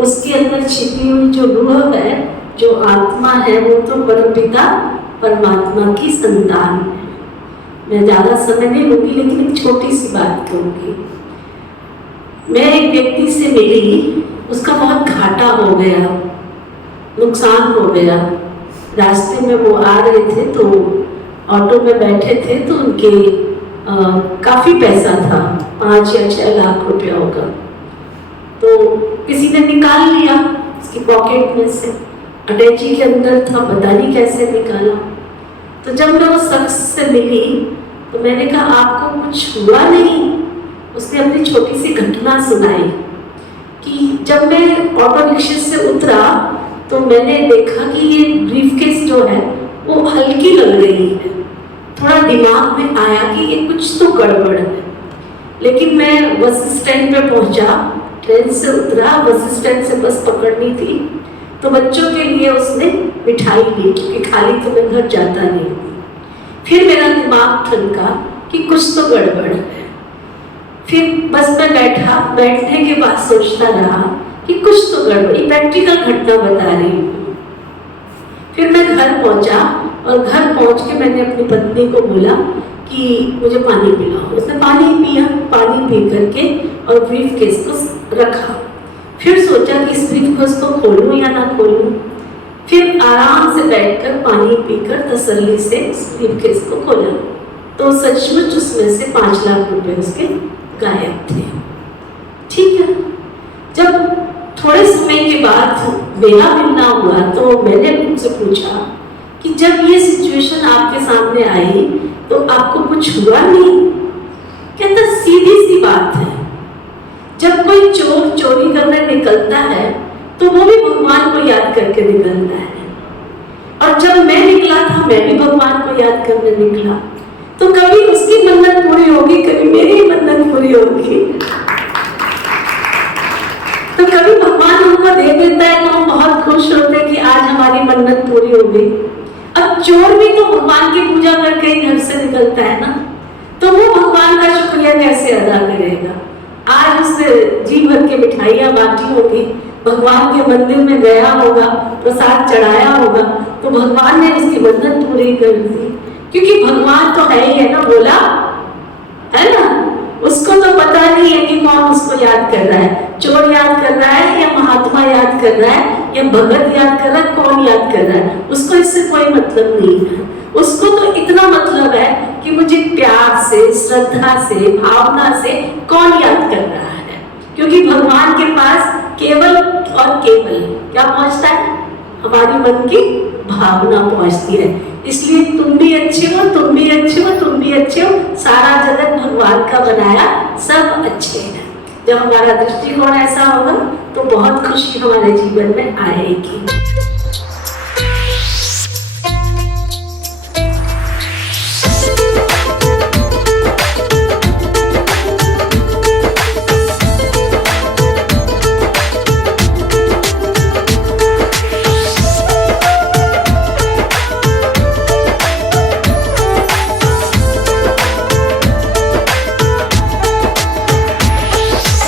उसके अंदर छिपी हुई जो रूह है, जो आत्मा है, वो तो परमपिता परमात्मा की संतान है। मैं ज़्यादा समय नहीं लूँगी लेकिन एक छोटी सी बात कहूँगी। मैं एक व्यक्ति से मिली, उसका बहुत घाटा हो गया, नुकसान हो गया। रास्ते में वो आ रहे थे तो ऑटो में बैठे थे तो उनके काफ़ी पैसा था, 5 या 6 लाख रुपया होगा। तो किसी ने निकाल लिया उसकी पॉकेट में से, अटैची के अंदर था, पता नहीं कैसे निकाला। तो जब मैं उस शख्स से मिली तो मैंने कहा आपको कुछ हुआ नहीं? उसने अपनी छोटी सी घटना सुनाई कि जब मैं ऑटो रिक्शे से उतरा तो मैंने देखा कि ये ब्रीफकेस जो है वो हल्की लग रही है। थोड़ा दिमाग में आया कि ये कुछ तो गड़बड़ है, लेकिन मैं बस स्टैंड पे पहुंचा, ट्रेन से उतरा, बस स्टैंड से बस पकड़नी थी तो बच्चों के लिए उसने मिठाई ली क्योंकि खाली तो मैं घर जाता नहीं। फिर मेरा दिमाग ठनका कि कुछ तो गड़बड़ है। फिर बस में बैठा, बैठने के बाद सोचता रहा कि कुछ तो गड़बड़, प्रैक्टिकल घटना बता रही हूँ। फिर मैं घर पहुंचा और घर पहुंच के मैंने अपनी पत्नी को बोला कि मुझे पानी पिलाओ। उसने पानी पिया, पानी पी करके और ब्रीफकेस को रखा। फिर सोचा कि इस ब्रीफकेस को खोलूं या ना खोलूं। फिर आराम से बैठकर पानी पीकर तसल्ली से ब्रीफकेस को खोला तो सचमुच उसमें से 5 लाख रुपए उसके गायब थे। ठीक है, जब थोड़े समय के बाद मेरा मिलना हुआ तो मैंने उनसे पूछा कि जब ये सिचुएशन आपके सामने आई तो आपको कुछ हुआ नहीं? कहता सीधी सी बात है, जब कोई चोर चोरी करने निकलता है तो वो भी भगवान को याद करके निकलता है, और जब मैं निकला था मैं भी भगवान को याद करने निकला, तो कभी उसकी मन्नत पूरी होगी, कभी मेरी मन्नत पूरी होगी। तो कभी भगवान उनको दे देता है तो हम बहुत खुश होते हैं कि आज हमारी मन्नत पूरी हो गई। अब चोर भी तो भगवान की पूजा करके ही घर से निकलता है ना, तो वो भगवान का शुक्रिया कैसे अदा करेगा? आज उसने जी भर के मिठाइयाँ बांटी होगी, भगवान के मंदिर में गया होगा, प्रसाद चढ़ाया होगा, तो भगवान ने उसकी मन्नत पूरी कर दी, क्योंकि भगवान तो है ही है ना, बोला है ना। उसको तो पता नहीं है कि कौन उसको याद कर रहा है, चोर याद कर रहा है या महात्मा याद कर रहा है या भगत याद कर रहा है, कौन याद कर रहा है, उसको इससे कोई मतलब नहीं है। उसको तो इतना मतलब है कि मुझे प्यार से, श्रद्धा से, भावना से कौन याद कर रहा है, क्योंकि भगवान के पास केवल और केवल क्या पहुंचता है? हमारी मन की भावना पहुंचती है। इसलिए तुम भी अच्छे हो, तुम भी अच्छे हो, तुम भी अच्छे हो, सारा जगत भगवान का बनाया, सब अच्छे हैं। जब हमारा दृष्टिकोण ऐसा होगा तो बहुत खुशी हमारे जीवन में आएगी।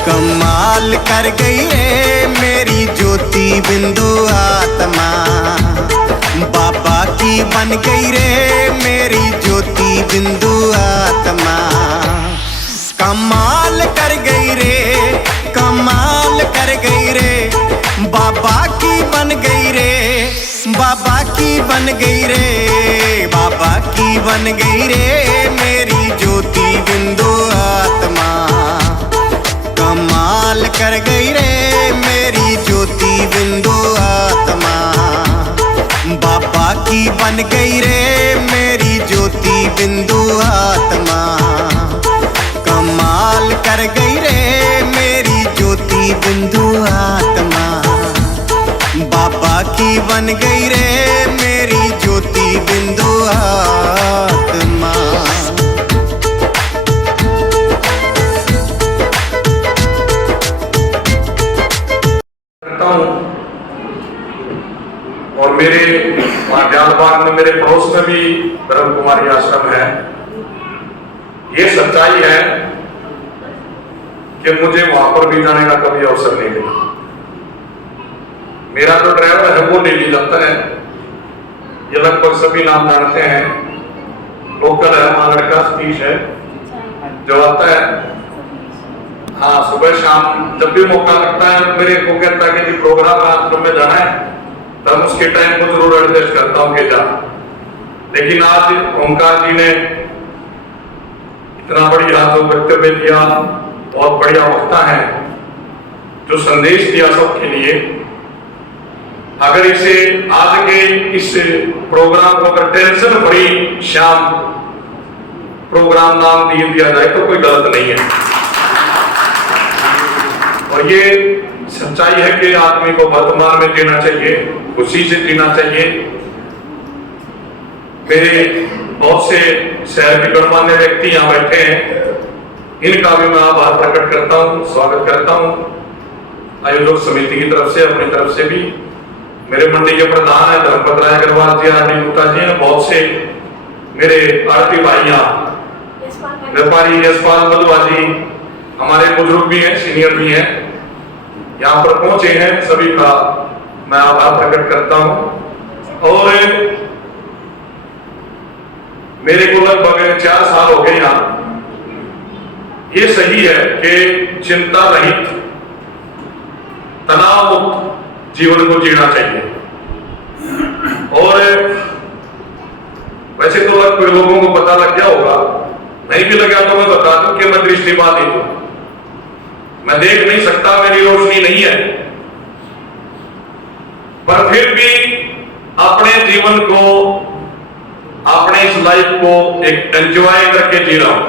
कमाल कर गई रे मेरी ज्योति बिंदु आत्मा, बाबा की बन गई रे मेरी ज्योति बिंदु आत्मा। कमाल कर गई रे, कमाल कर गई रे, बाबा की बन गई रे, बाबा की बन गई रे, बाबा की बन गई रे मेरी ज्योति बिंदु आत्मा। कमाल कर गई रे मेरी ज्योति बिंदु आत्मा, बाबा की बन गई रे मेरी ज्योति बिंदु आत्मा। कमाल कर गई रे मेरी ज्योति बिंदु आत्मा, बाबा की बन गई रे मेरी ज्योति बिंदु आत्मा। और मेरे वहाँ ज्ञानबाग में मेरे पड़ोस में भी ब्रह्म कुमारी आश्रम है। ये सच्चाई है कि मुझे वहां पर भी जाने का कभी अवसर नहीं मिला। मेरा जो ड्राइवर है वो डेली जाता है, ये लगभग सभी नाम जानते हैं, लोकल है, वहां लड़का सतीश है जो आता है। हाँ, सुबह शाम जब भी मौका लगता है मेरे को कहता है कि प्रोग्राम आश्रम में जाना है, तब उसके टाइम को जरूर एडजस्ट करता हूँ कि जा। लेकिन आज ओंकार जी ने इतना बढ़िया जो वक्तव्य दिया, बहुत बढ़िया वक्ता है, जो संदेश दिया सबके लिए। अगर इसे आज के इस प्रोग्राम को अगर टेंशन फ्री शाम प्रोग्राम नाम दिया जाए तो कोई गलत नहीं है। और ये सच्चाई है कि आदमी को वर्तमान में जीना चाहिए, खुशी से जीना चाहिए। मेरे बहुत से शहर के गणमान्य व्यक्ति यहाँ बैठे हैं, इनका भी मैं आभार प्रकट करता हूँ, स्वागत करता हूँ आयोजक समिति की तरफ से, अपनी तरफ से भी। मेरे मंडी के प्रधान है धर्मपत राय अग्रवाल जी, आर डी गुप्ता जी हैं, बहुत से मेरे आरती भाइयां, व्यापारी यशपाल बलवा जी, हमारे बुजुर्ग भी हैं, सीनियर भी हैं, यहाँ पर पहुंचे हैं, सभी का मैं आभार प्रकट करता हूं। और मेरे को लगभग 4 साल हो गए यहाँ। ये सही है कि चिंता रहित, तनाव मुक्त जीवन को जीना चाहिए। और वैसे तो कुछ लोगों को पता लग गया होगा, नहीं भी लगा तो मैं बता दूं कि मैं दृष्टिबाधित हूं, मैं देख नहीं सकता, मेरी रोशनी नहीं है, पर फिर भी अपने जीवन को, अपने इस लाइफ को एक एंजॉय करके जी रहा हूं।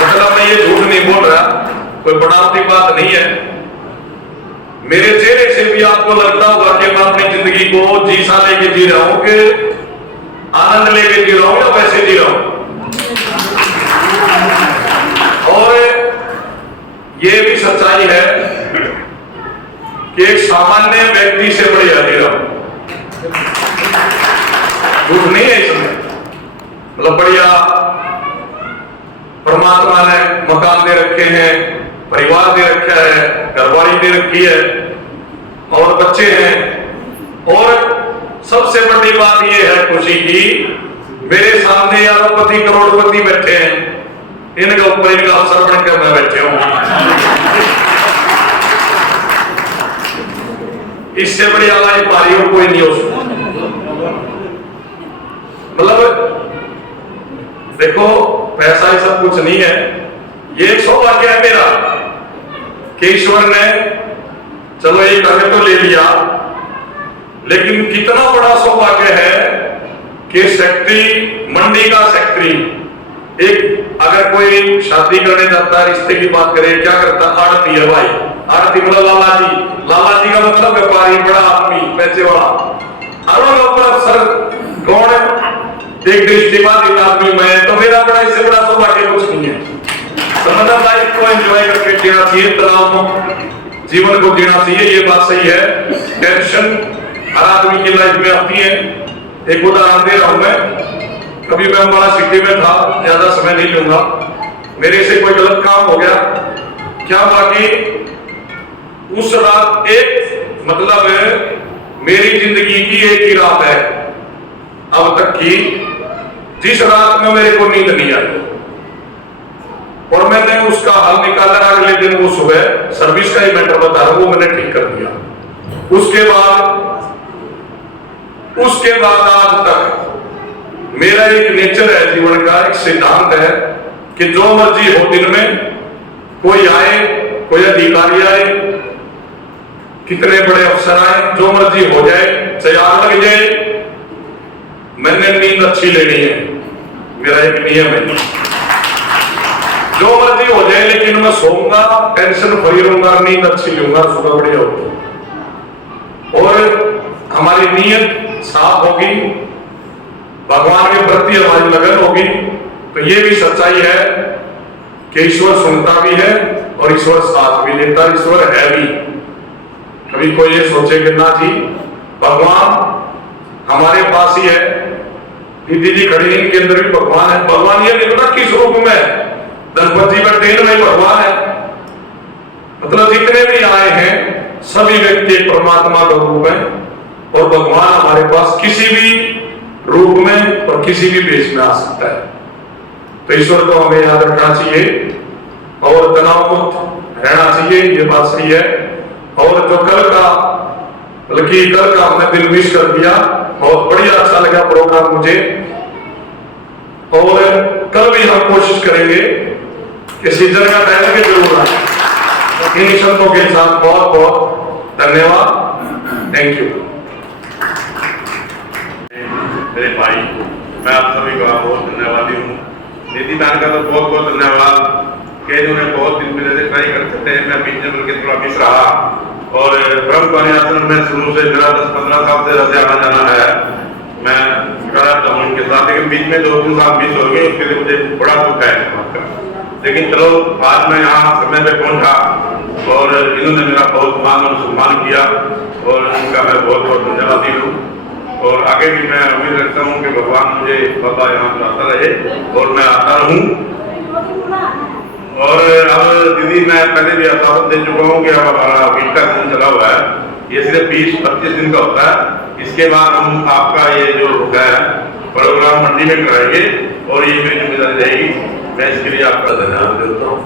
मतलब मैं ये झूठ नहीं बोल रहा, कोई बनावटी बात नहीं है। मेरे चेहरे से भी आपको लगता होगा कि मैं अपनी जिंदगी को जीसा लेके जी रहा हूं, कि आनंद लेके जी रहा हूं या वैसे जी रहा हूं। और ये भी सच्चाई है कि एक सामान्य व्यक्ति से बढ़िया जी रहा हूं, झूठ नहीं है इसमें। मतलब बढ़िया परमात्मा ने मकान दे रखे हैं, परिवार दे रखा है, घरवाली दे रखी है और बच्चे हैं। और सबसे बड़ी बात यह है खुशी की, मेरे सामने अरबपति करोड़पति बैठे हैं, इनके ऊपर इनका अवसर बनकर मैं बैठे हूं। इससे बड़ी लाइफ पारी और कोई नहीं हो सकता। मतलब देखो, पैसा ही सब कुछ नहीं है। ये एक सौभाग्य है मेरा कि ईश्वर ने, चलो एक घर तो ले लिया, लेकिन कितना बड़ा सौभाग्य है कि सेक्रेटरी, मंडी का सेक्रेटरी, एक अगर कोई शादी करने जाता है, रिश्ते की बात करे, क्या करता, आड़ती है भाई। आड़ती मतलब लाला जी, लाला जी का मतलब व्यापारी, बड़ा आदमी, पैसे वाला। अफसर कौन है? एक दृष्टिबाधित आदमी मैं, तो मेरा बड़ा, इससे बड़ा सौभाग्य कुछ नहीं है। तो मतलब लाइफ को एंजॉय करके जीना चाहिए, तनाव जीवन को जीना चाहिए, ये बात सही है। टेंशन हर आदमी की लाइफ में आती है। एक उदाहरण दे रहा हूं मैं। कभी मैं अम्बाला सिटी में था, ज्यादा समय नहीं लूंगा, मेरे से कोई गलत काम हो गया। क्या बाकी उस रात एक, मतलब मेरी जिंदगी की एक ही रात है अब तक की, जिस रात में मेरे को नींद नहीं आई, और मैंने उसका हल निकाला। अगले दिन वो सुबह सर्विस का ही मैटर बता रहा हूं, वो मैंने ठीक कर दिया। उसके बाद आज तक मेरा एक नेचर है, जीवन का एक सिद्धांत है कि जो मर्जी हो, दिन में कोई आए, कोई अधिकारी आए, कितने बड़े अफसर आए, जो मर्जी हो जाए, चाहे आग लग जाए, मैंने नींद अच्छी लेनी है। मेरा एक नियम है, जो मर्जी हो जाए, लेकिन मैं सोऊंगा, टेंशन फ्री रहूंगा, नींद अच्छी लूंगा, सुबह बढ़िया होगी। और हमारी नीयत साफ होगी, भगवान के प्रति हमारी लगन होगी, तो ये भी सच्चाई है कि ईश्वर सुनता भी है और ईश्वर साथ भी देता है, ईश्वर है भी। कभी कोई ये सोचे कि ना जी, भगवान हमारे पास ही है। दीदी जी खड़ी, इनके अंदर भी भगवान है। भगवान ये नहीं पता किस रूप में, गणपति में ट्रेन में भगवान है। मतलब जितने भी आए हैं सभी व्यक्ति परमात्मा का रूप है, और भगवान हमारे पास किसी भी रूप में और किसी भी वेश में आ सकता है। तो ईश्वर को हमें याद रखना चाहिए और तनाव मुक्त रहना चाहिए, ये बात सही है। और जो कल का, बल्कि कल का हमने दिल मिस कर दिया, बहुत बढ़िया अच्छा लगा प्रोग्राम मुझे। और कल भी हम कोशिश करेंगे कि सीजन का टाइम के जरूर आए। इन शब्दों के साथ बहुत बहुत धन्यवाद, थैंक यू। मेरे भाई, मैं आप सभी का बहुत धन्यवादी हूँ। निधि दान का तो बहुत बहुत धन्यवाद कि उन्होंने बहुत दिन पहले से ट्राई करते थे। मैं बीच में बल्कि थोड़ा मिस रहा, और ब्रह्मचारी आश्रम में शुरू से मेरा 10-15 साल से रसे आना जाना है। मैं कराता हूँ उनके साथ, लेकिन बीच में 2-3 साल मिस हो गए, उसके लिए मुझे बड़ा दुख है इस बात का। लेकिन चलो, आज मैं यहाँ समय पे पहुँचा और इन्होंने मेरा बहुत मान और सम्मान किया, और उनका मैं बहुत बहुत धन्यवादी हूँ। और आगे भी मैं उम्मीद रखता हूँ कि भगवान मुझे बाबा यहाँ पर आता रहे और मैं आता रहूँ। और अब दीदी, मैं पहले भी आश्वासन दे चुका हूँ कि अब हमारा वीक का दिन चला हुआ है, ये सिर्फ 20-25 दिन का होता है। इसके बाद हम आपका ये जो है प्रोग्राम मंडी में कराएंगे, और ये मेरी जिम्मेदारी रहेगी। मैं इसके लिए आपका धन्यवाद करता हूँ,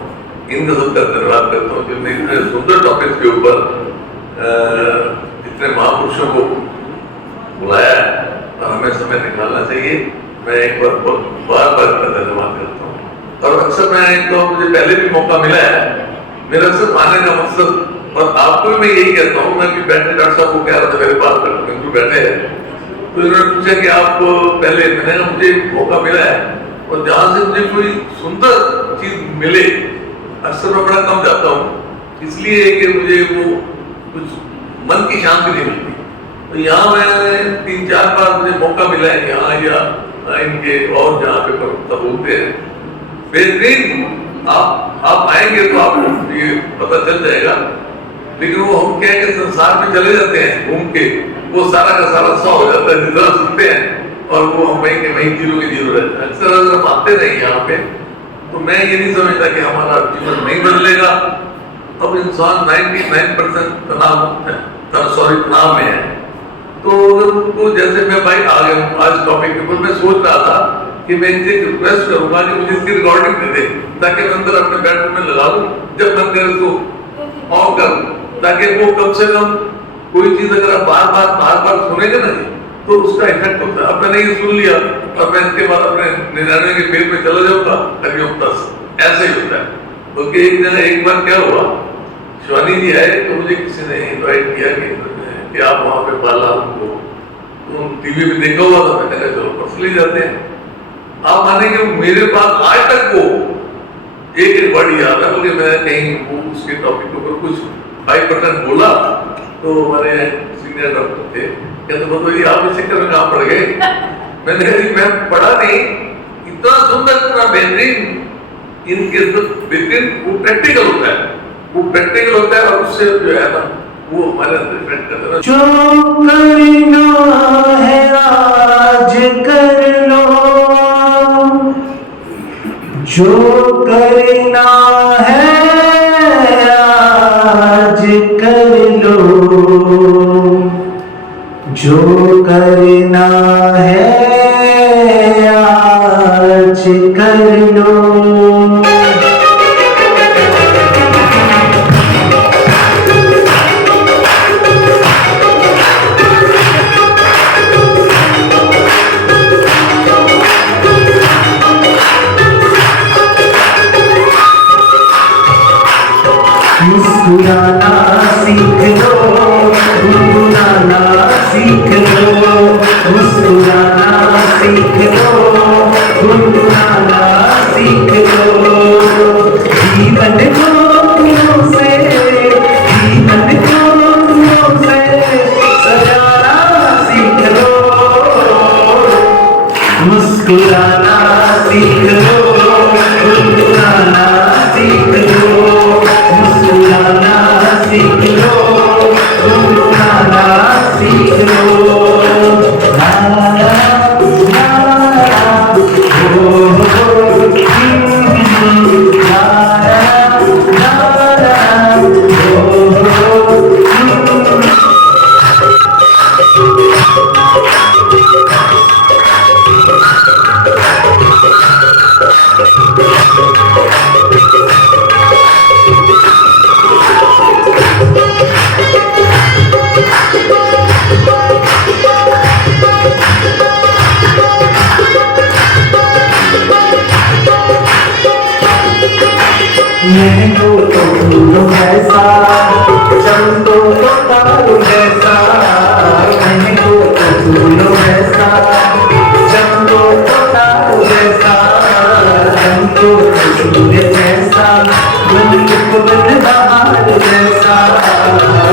इनका सबका धन्यवाद करता हूँ, जिनने इतने सुंदर टॉपिक के ऊपर इतने महापुरुषों को बुलाया है और हमें समय निकालना चाहिए। मैं एक बार धन्यवाद करता हूँ। और अक्सर मैं तो मुझे पहले भी मौका मिला है, मेरा सिर्फ आने का मकसद, और आपको भी मैं यही कहता हूँ, मैं भी बैठे डॉक्टर साहब को कह रहा था मेरे पास बैठे हैं, तो इन्होंने पूछा कि आप पहले, मैंने कहा मुझे मौका मिला है और जहाँ से मुझे कोई सुंदर चीज मिले, अक्सर मैं बड़ा कम जाता हूँ, इसलिए कि मुझे वो कुछ मन की शांति नहीं मिलती। तो यहाँ मैं 3-4 बार मुझे मौका मिला है यहाँ या इनके और जहाँ पे प्रवक्ता बोलते हैं, बेहतरीन। आप आएंगे तो आपको ये पता चल जाएगा। लेकिन वो हम क्या के संसार में चले जाते हैं घूम के, वो सारा का सारा 100 हो जाता है, जितना सुनते हैं और वो हम वहीं के वहीं 0 के 0 रहते हैं। अक्सर अगर हम आते नहीं यहाँ पे, तो मैं ये नहीं समझता कि हमारा जीवन नहीं बदलेगा। अब इंसान 99% तनाव में है। तो उनको, जैसे मैं भाई आ गया आज टॉपिक के ऊपर, मैं सोच रहा था कि मैं इनसे रिक्वेस्ट करूंगा कि मुझे इसकी रिकॉर्डिंग दे दे, ताकि मैं अंदर अपने बेडरूम में लगा लूं, जब मन करे तो ऑन कर, ताकि वो कम से कम कोई चीज अगर आप बार बार सुनेंगे ना तो उसका इफेक्ट होता है। अब मैंने ये सुन लिया और मैं इसके बाद अपने 99 के पेड़ पे चला जाऊंगा, हरिओम 10 ऐसे ही होता है। क्योंकि एक जगह एक बार क्या हुआ, शिवानी जी आए तो मुझे किसी ने इन्वाइट किया कि आप वहां पे पाला उनको, तो टीवी में देखा हुआ था, मैंने कहा चलो पर्सनली जाते हैं। आप मानेंगे मेरे पास आज तक वो एक वर्ड याद है, क्योंकि मैं कहीं वो उसके टॉपिक के ऊपर कुछ 5% बोला, तो हमारे सीनियर डॉक्टर थे, कहते बताइए आप इस चक्कर में कहाँ पड़ गए। मैंने कहा मैं पढ़ा नहीं, इतना सुंदर, इतना बेहतरीन, इनके तो बेहतरीन वो प्रैक्टिकल होता है, वो प्रैक्टिकल होता है और उससे जो है ना वो हमारे अंदर इफेक्ट करता है। जो करना है आज कर लो, जो करना है आज कर लो, जो करना है आज कर लो। मुस्कुराना सीख लो, गुनगुनाना सीख लो, मुस्कुराना सीख लो, गुनगुनाना सीख लो। जीवन को फूलों से, जीवन को फूलों से सजाना सीख लो, मुस्कुराना सीख लो, गुनगुनाना सीख लो, मुस्कुराना सीख लो, गुनगुनाना सीख लो। ला ला ला ओ ला ला महंगो तो फूलों जैसा, चंदो तो तारों जैसा, महंगो तो फूलों जैसा, चंदो तो तारों जैसा, चंदो तो सूर्य जैसा, बन बहार जैसा,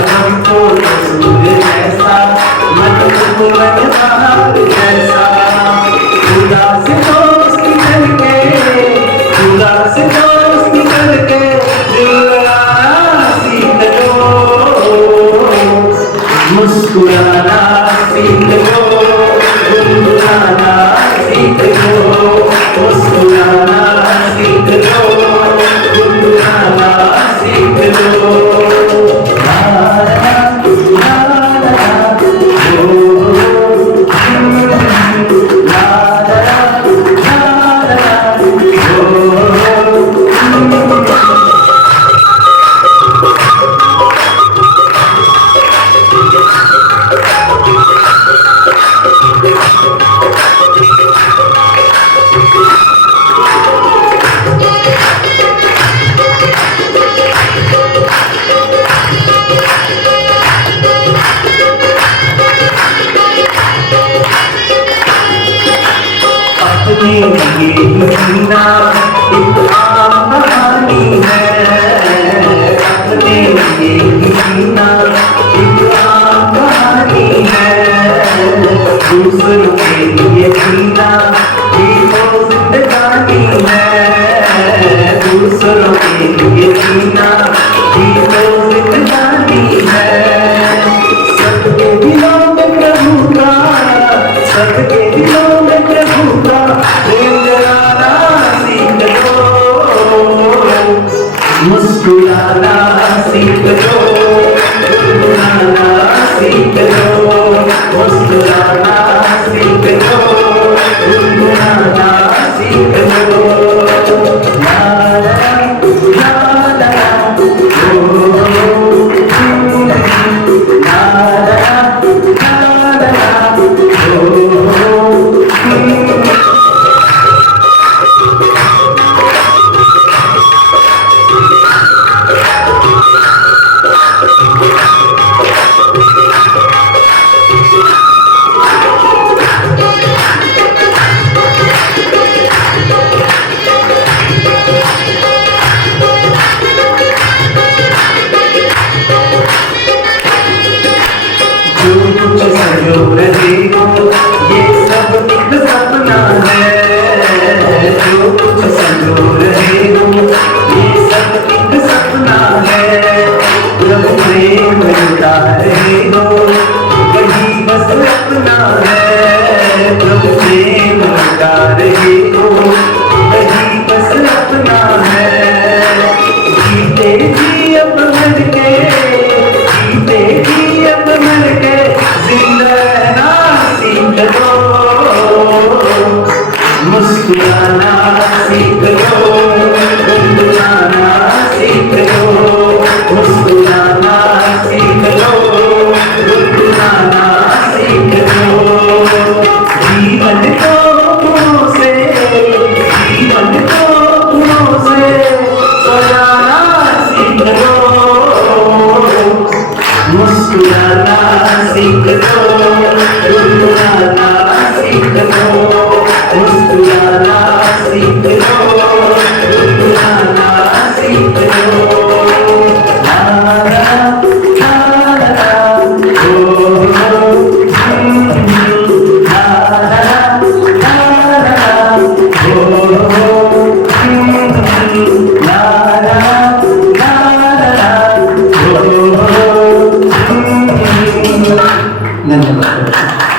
चंदो तो सूर्य जैसा, बन बहार जैसा। उदास दोस्ती करके, उदास दोस्ती करके दिलवाना सीख लो, मुस्कुराना सीख लो, गुनगुनाना सीख लो, मुस्कुराना सीख लो, गुनगुनाना सीख लो। ला ला ला ला ओ ला ला ला ओ अपने लिए ही जीना एक आम कहानी है, अपने लिए ही जीना एक आम कहानी है, दूसरों के लिए जीना ये तो जिंदगानी है, दूसरों के लिए जीना ये तो जिंदगानी है। सबके दिलों में प्रभु का, सबके दिलों में प्रभु का प्रेम जगाना सीख लो, मुस्कुराना सीख लो, गुनगुनाना सीख लो, मुस्कुराना सीख लो, गुनगुनाना सीख लो। ला ला ला ला ओ ला ला ला ला ओ जो कुछ संजो रहे हो ये सब एक सपना है, जो कुछ संजो रहे हो ये सब एक सपना है, प्रभु प्रेम लुटा रहे हो वही बस अपना है, प्रभु प्रेम लुटा रहे हो वही बस अपना है। जीते जी अब मर के, जीते जी अब मर के जिंदा रहना सीख लो, मुस्कुराना सीख लो, गुनगुनाना सीख लो, मुस्कुराना सीख लो, गुनगुनाना सीख लो। जीवन को गुणों से, जीवन को गुणों से सजाना सीख लो, मुस्कुराना सीख लो, गुनगुनाना सीख लो, मुस्कुराना सीख लो, गुनगुनाना सीख लो। ला ला ला ला ओ ला ला ला ला ओ ला ला ला ला ओ धन्यवाद।